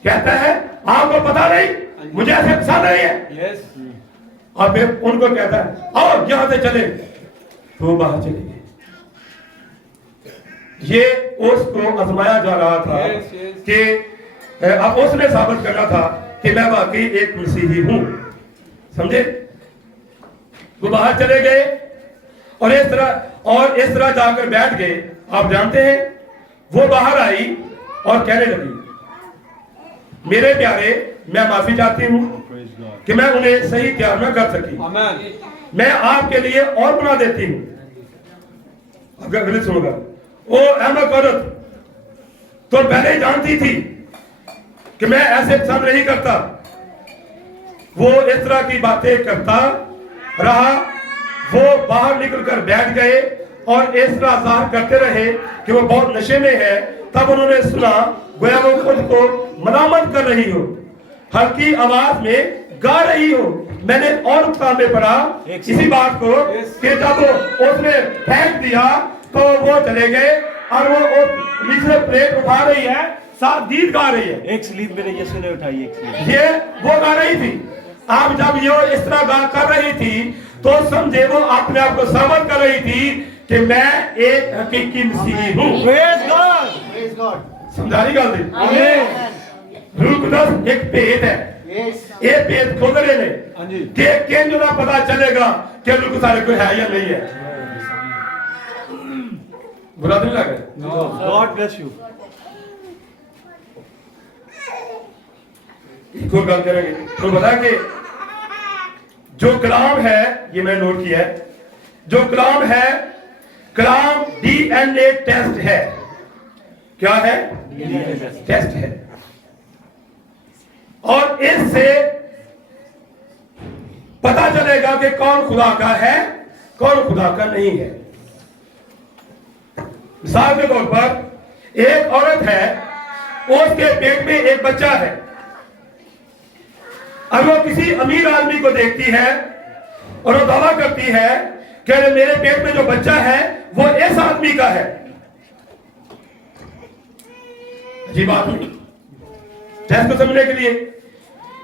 کہتا ہے آپ کو پتا نہیں مجھے ایسے پسند نہیں ہے. Yes. اور پھر ان کو کہتا ہے آؤ یہاں سے چلے, تو وہ باہر چلے گئے. یہ اس کو آزمایا جا رہا تھا Yes, yes. کہ اب اس نے ثابت کرنا تھا کہ میں واقعی ایک مسیحی ہوں. سمجھے؟ وہ باہر چلے گئے اور اس طرح جا کر بیٹھ گئے. آپ جانتے ہیں وہ باہر آئی اور کہنے لگی میرے پیارے میں معافی چاہتی ہوں Praise God. کہ میں انہیں صحیح تیار نہ کر سکی. Amen. میں آپ کے لیے اور بنا دیتی ہوں. اگر سنو گا وہ احمد عورت تو پہلے ہی جانتی تھی کہ میں ایسے پسند نہیں کرتا. وہ اس طرح کی باتیں کرتا رہا. وہ باہر نکل کر بیٹھ گئے اور اس طرح ظاہر کرتے رہے کہ وہ بہت نشے میں ہے. تب انہوں نے سنا گویا وہ خود کو ملامت کر رہی ہو, ہلکی آواز میں گا رہی ہو. میں نے اور کتاب میں پڑھا اسی بات کو کہ جب اس نے پھینک دیا تو وہ چلے گئے اور وہ نیچے پلیٹ اٹھا رہی ہے, ساتھ گیت گا رہی ہے. ایک سلیپ میرے یسوع نے اٹھائی, ایک سلیپ. یہ وہ گا رہی تھی. آپ جب یہ اس طرح گا کر رہی تھی تو سمجھے وہ اپنے آپ کو ثابت کر رہی تھی کہ میں ایک حقیقی مسیحی ہوں. Praise God. Praise God. سمجھاری گل دی. Amen. روح قدس ایک بھید ہے. Yes. یہ بھید کھول رہے نے ہاں جی. کہ کنج نہ پتا چلے گا کہ روح قدس سارے کوئی ہے یا نہیں ہے. برا نہیں لگا. No. God bless you. ایک اور گل کریں گے تو بتا کہ جو کلام ہے, یہ میں نوٹ کیا ہے, جو کلام ہے کلام ڈی این اے ٹیسٹ ہے. کیا ہے؟ ٹیسٹ ہے. اور اس سے پتا چلے گا کہ کون خدا کا ہے کون خدا کا نہیں ہے. مثال کے طور پر ایک عورت ہے, اس کے پیٹ میں ایک بچہ ہے. اب وہ کسی امیر آدمی کو دیکھتی ہے اور وہ دعویٰ کرتی ہے کہ میرے پیٹ میں جو بچہ ہے وہ اس آدمی کا ہے. عجیب بات نہیں. ٹیسٹ کو سمجھنے کے لیے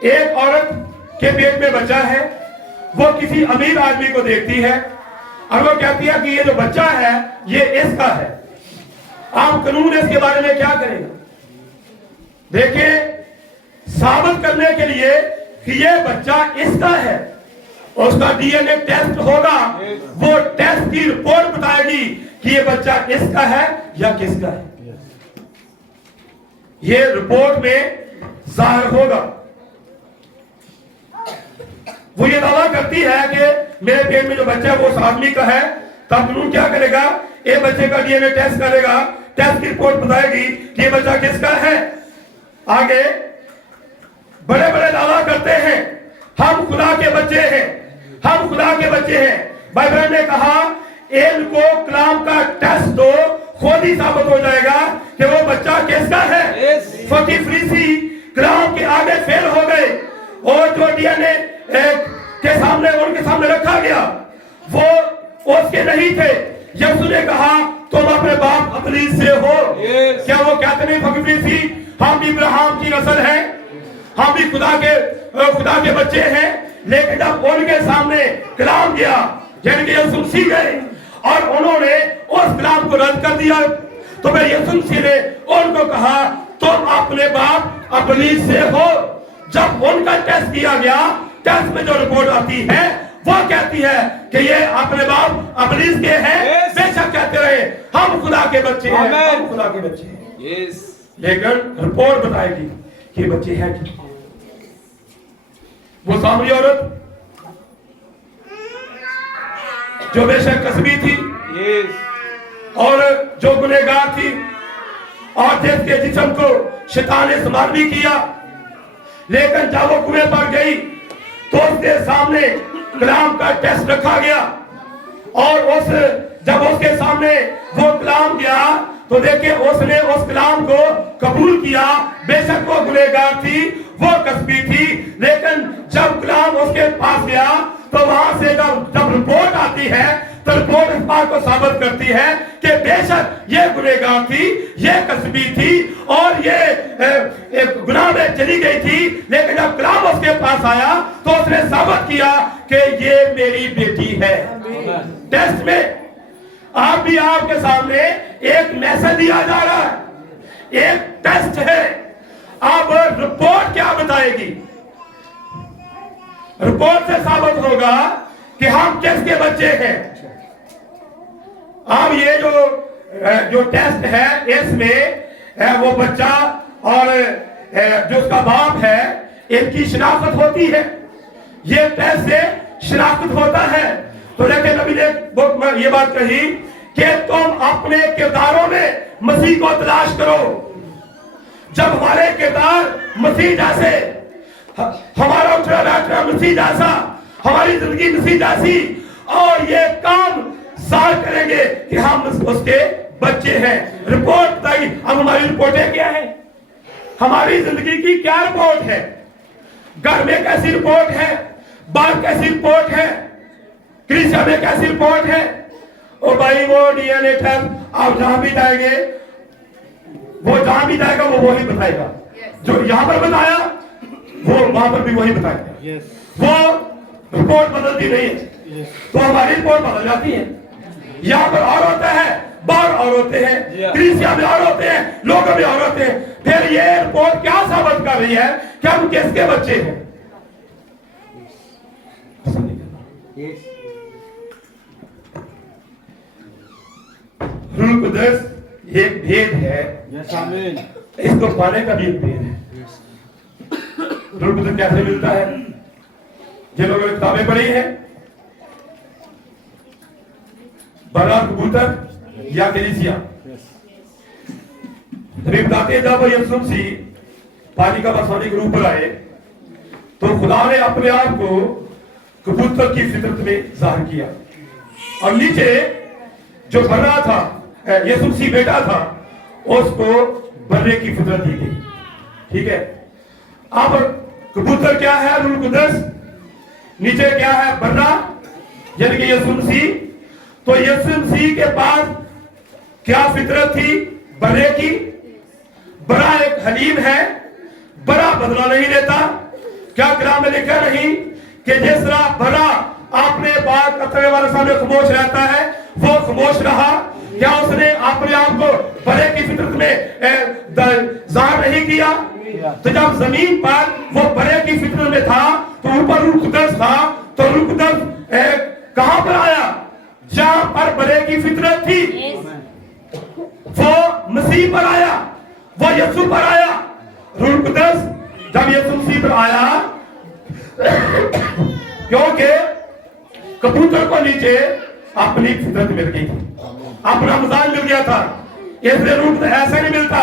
ایک عورت کے پیٹ میں بچہ ہے, وہ کسی امیر آدمی کو دیکھتی ہے اور وہ کہتی ہے کہ یہ جو بچہ ہے یہ اس کا ہے. آپ قانون اس کے بارے میں کیا کریں گے؟ دیکھیں, ثابت کرنے کے لیے کہ یہ بچہ اس کا ہے اس کا ڈی این اے ٹیسٹ ہوگا. وہ ٹیسٹ کی رپورٹ بتائے گی کہ یہ بچہ اس کا ہے یا کس کا ہے. یہ رپورٹ میں ظاہر ہوگا. وہ یہ دعویٰ کرتی ہے کہ میرے پیٹ میں جو بچہ ہے وہ اس آدمی کا ہے. تب قانون کیا کرے گا؟ یہ بچے کا ڈی این اے ٹیسٹ کرے گا. ٹیسٹ کی رپورٹ بتائے گی کہ یہ بچہ کس کا ہے. آگے بڑے بڑے دعویٰ کرتے ہیں ہم خدا کے بچے ہیں, ہم خدا کے بچے ہیں. بائبل نے کہا ان کو کلام کا ٹیسٹ دو, خود ہی ثابت ہو جائے گا کہ وہ بچہ کس کا ہے. فقی فریسی کلام کے آگے فیل ہو گئے اور جو ڈی این اے کے سامنے ان کے سامنے رکھا گیا وہ اس کے نہیں تھے. یسوع نے کہا تم اپنے باپ ابلیس سے ہو. کیا وہ کہتے نہیں فقی فریسی ہم بھی ابراہیم کی نسل ہیں, ہم بھی خدا کے بچے ہیں. لیکن جب ان کے سامنے کلام گیا یعنی کہ یسوع مسیح گئے اور انہوں نے اس کلام کو رد کر دیا تو پھر یسوع مسیح نے ان کو کہا تم اپنے باپ ابلیس سے ہو. جب ان کا ٹیسٹ کیا گیا, ٹیسٹ میں جو رپورٹ آتی ہے وہ کہتی ہے کہ یہ اپنے باپ ابلیس کے ہیں. بے شک کہتے رہے ہم خدا کے بچے ہیں, ہم خدا کے بچے ہیں. لیکن رپورٹ بتائے گی کہ بچے ہیں کیا. وہ سامری عورت جو بے شک کسبی تھی اور جو گنہگار تھی اور جس کے جسم کو شیطان نے استعمال بھی کیا, لیکن جب وہ کنویں پر گئی تو اس کے سامنے کلام کا ٹیسٹ رکھا گیا اور جب اس کے سامنے وہ کلام گیا تو دیکھیں اس نے اس کلام کو قبول کیا. بے شک وہ گنہگار تھی, وہ کسبی تھی, لیکن جب کلام اس کے پاس گیا تو وہاں سے جب رپورٹ آتی ہے तो रिपोर्ट इस बात को साबित करती है कि बेशक ये गुनहगार थी, ये कसबी थी और ये एक गुनाह में चली गई थी, लेकिन जब कलाम उसके पास आया तो उसने साबित किया कि ये मेरी बेटी है। टेस्ट में आप भी आपके सामने एक मैसेज दिया जा रहा है, एक टेस्ट है। अब रिपोर्ट क्या बताएगी? रिपोर्ट से साबित होगा कि हम किसके बच्चे हैं। अब ये जो टेस्ट है, इसमें वो बच्चा और जो उसका बाप है, इनकी शिनाख्त होती है। ये टेस्ट से शिनाख्त होता है। तो लेकिन नबी ने ये बात कही कि तुम अपने किरदारों में मसीह को तलाश करो। जब हमारे किरदार मसीह जैसे, हमारा उठना बैठना मसीह जैसा, हमारी जिंदगी मसीह जैसी, और ये काम सार करेंगे कि हम उसके बच्चे हैं। रिपोर्ट बताइए, अब हमारी रिपोर्टें क्या है? हमारी जिंदगी की क्या रिपोर्ट है? घर में कैसी रिपोर्ट है? बाहर कैसी रिपोर्ट है? क्रिश्चियन में कैसी रिपोर्ट है? ओ भाई वो डीएनए टेस्ट आप जहां भी जाएंगे, वो जहां भी जाएगा वो वही बताएगा। जो यहां पर बताया वो वहां पर भी वही बताएगा। वो रिपोर्ट बदलती नहीं है। तो हमारी रिपोर्ट बदल जाती है। यहाँ पर और होता है, बाहर और होते हैं, क्रिश्चियन में और होते हैं, लोगों में और होते हैं। फिर ये रिपोर्ट क्या साबित कर रही है कि हम किसके बच्चे हैं? रूह कुदस एक भेद है। इसको पाने का भी एक भेद है। रूह कुदस कैसे मिलता है? जिन लोगों ने किताबें पढ़ी है, बड़ा कबूतर या कलीसिया, तभी बताते हैं जब यीशु मसीह पानी का बरसाने के रूप पर आए तो खुदा ने अपने आप को कबूतर की फितरत में जाहिर किया, और नीचे जो बना था, यीशु मसीह बेटा था, उसको बर्रे की फितरत दी गई। ठीक है। अब कबूतर क्या है? रूह कुदस। नीचे क्या है? बर्रा, यानी कि यीशु मसीह। तो यीशु मसीह के पास क्या फितरत थी? बर्रे की। बड़ा एक हलीम है, बड़ा बदला नहीं लेता। क्या कलाम में लिखा नहीं कि जिस तरह बड़ा अपने बात करने वाले सामने खामोश रहता है, वो खामोश रहा? क्या उसने अपने आप को बड़े की फितरत में जाहिर नहीं किया? तो जब जमीन पर वो बड़े की फितरत में था तो ऊपर रूह कुदस था, तो रूह कुदस कहां पर आया? जहां पर बड़े की फितरत थी, वो मसीह पर आया, वो यीशु पर आया। रूह कुदस जब यीशु मसीह पर आया, क्योंकि कबूतर को नीचे अपनी फितरत मिल गई थी, अपना मिजाज मिल गया था। इसलिए रूह ऐसा नहीं मिलता।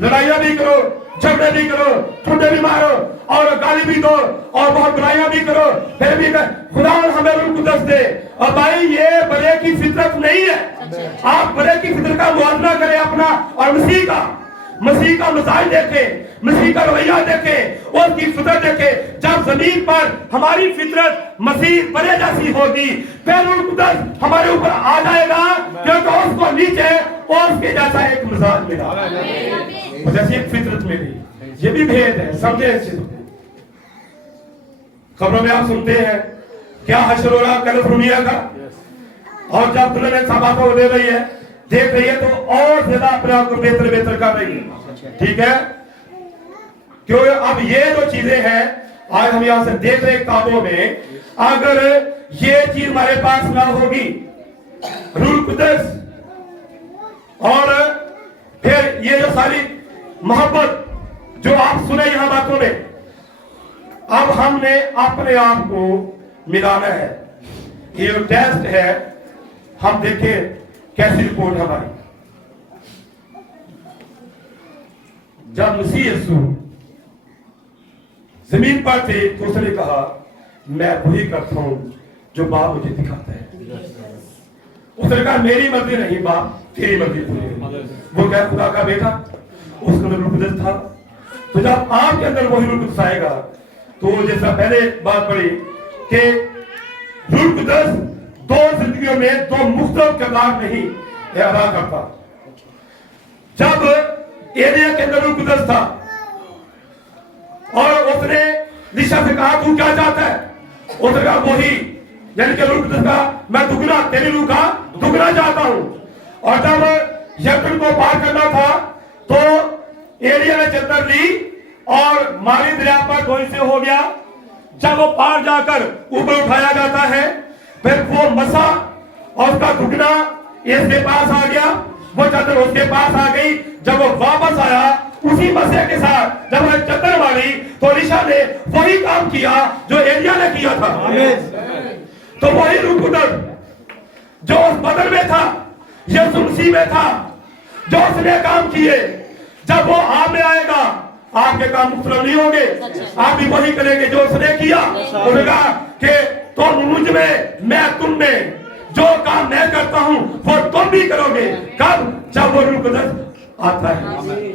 लड़ाइयां भी करो, झगड़े भी करो, ठुड्डे भी मारो और गाली भी दो और बहुत बुराइयां भी करो, फिर भी खुदा हमें रूह कुदस दे। और भाई ये बड़े की फितरत नहीं है। आप बड़े की फितरत का मुआवजा करें अपना और मसीह का मिजाज देखे, मसीह का रवैया देखे, उसकी फितरत देखे। जब जमीन पर हमारी फितरत मसीह बड़े जैसी होगी, फिर रूह कुदस हमारे ऊपर आ जाएगा, क्योंकि उसको नीचे उसके जैसा एक मिजाज मिला, जैसी एक फितरत मिली। ये भी भेद है, समझे इस चीज को। खबरों में आप सुनते हैं क्या हश्र हो रहा कैलिफोर्निया का, और जब दुल्हन साबात को दे रही है, देख रही है, तो और ज्यादा अपने आप को बेहतर कर रही है। ठीक है। क्योंकि अब ये जो चीजें हैं आज हम यहां से देख रहे किताबों में, अगर ये चीज हमारे पास ना होगी, रूह कुदस और फिर ये जो सारी मोहब्बत जो आप सुने यहां बातों में, अब हमने अपने आप को मिलाना है। ये जो टेस्ट है, हम देखें कैसी रिपोर्ट हमारी। जब मसीह यीशु जमीन पर थे तो उसने कहा, मैं वही करता हूं जो बाप मुझे दिखाता है। उसने कहा मेरी मर्जी नहीं बाप, तेरी मर्जी पूरी। वो क्या खुदा का बेटा, उसके अंदर रूह कुदस था। तो जब आपके अंदर वही रूह कुदस आएगा, तो जैसा पहले बात पड़ी कि रूह कुदस दो जिंदगियों बाइबल में दो मुख्तलिफ किरदार नहीं अदा करता। जब एलिया के अंदर रूह कुदस था और उसने एलीशा से कहा तू क्या चाहता है, उसने कहा वही, यानी कि रूह कुदस का मैं दुगना, तेरी रूह का दुगना चाहता हूं। और जब यरदन को पार करना था तो एलिया ने चद्दर ली और मारी दरिया पर गोई से हो गया। जब वो पार जाकर ऊपर उठाया जाता है, फिर वो मसा और उसका दुगना इसके पास आ गया, वो चद्दर उसके पास आ गई। जब वो वापस आया उसी मसे के साथ जब वो चद्दर मारी तो एलीशा ने वही काम किया जो एलिया ने किया था। तो वही रूह कुदस जो उस बदल में था, यीशु मसीह में था, जो उसने काम किए, जब वो आप में आएगा आपके काम मुख्तलिफ नहीं होंगे, आप भी वही करेंगे जो उसने किया। उसने कहा कि तुम मुझ में मैं तुम में, जो काम मैं करता हूं वो तुम भी करोगे। कब? जब वो रूह कुदस आता है।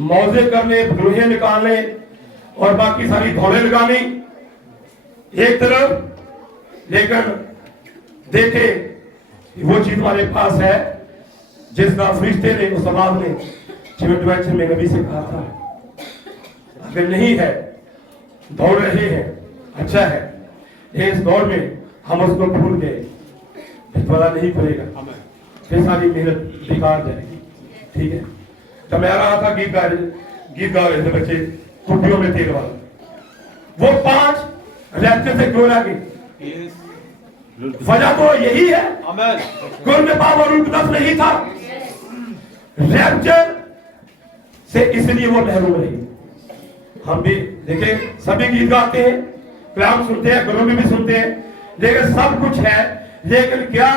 मौजे करने, लोहे निकालने और बाकी सारी दौड़े लगानी एक तरफ, लेकिन देखे वो चीज हमारे पास है जिसका फरिश्ते ने, उस आवाज ने एडवेंचर में नबी से कहा था, अगर नहीं है, दौड़ रहे हैं, अच्छा है, इस दौड़ में हम उसको भूल गए, पता नहीं पड़ेगा, फिर सारी मेहनत बेकार जाएगी। ठीक है। जब मैं आ रहा था गीत गा रहे थे बच्चे टुकड़ियों में तेल वाला, वो 5 लेक्चर से क्यों लगे? वजह तो यही है, कोई में पावर रूह कुदस नहीं था। लेक्चर से इसलिए वो महरूम रही। हम भी देखे सभी गीत गाते हैं, कलाम सुनते हैं, घरों में भी सुनते हैं, लेकिन सब कुछ है, लेकिन क्या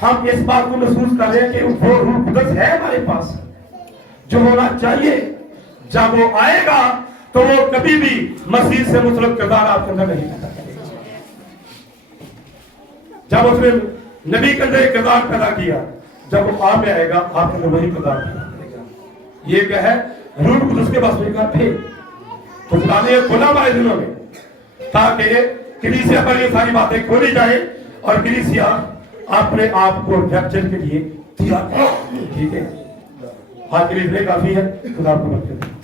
हम इस बात को महसूस कर रहे हैं कि वो रूह कुदस है हमारे पास जो होना चाहिए? जब वो आएगा तो वो कभी भी मसीह से मुतल्लक किरदार आपके अंदर नहीं पैदा करेगा। जब उसने नबी के अंदर किरदार पैदा किया, जब वो आप में आएगा आपके अंदर वही किरदार पैदा करेगा। ये क्या है? रूह कुदस के बस में का थे तो खुदा ने खोला हमारे दिनों में, ताकि कलीसिया पर ये सारी बातें खोली जाए और कलीसिया अपने आप को रैप्चर के लिए तैयार। ठीक है, आज के लिए काफी है। खुदा आपको बरकत दे।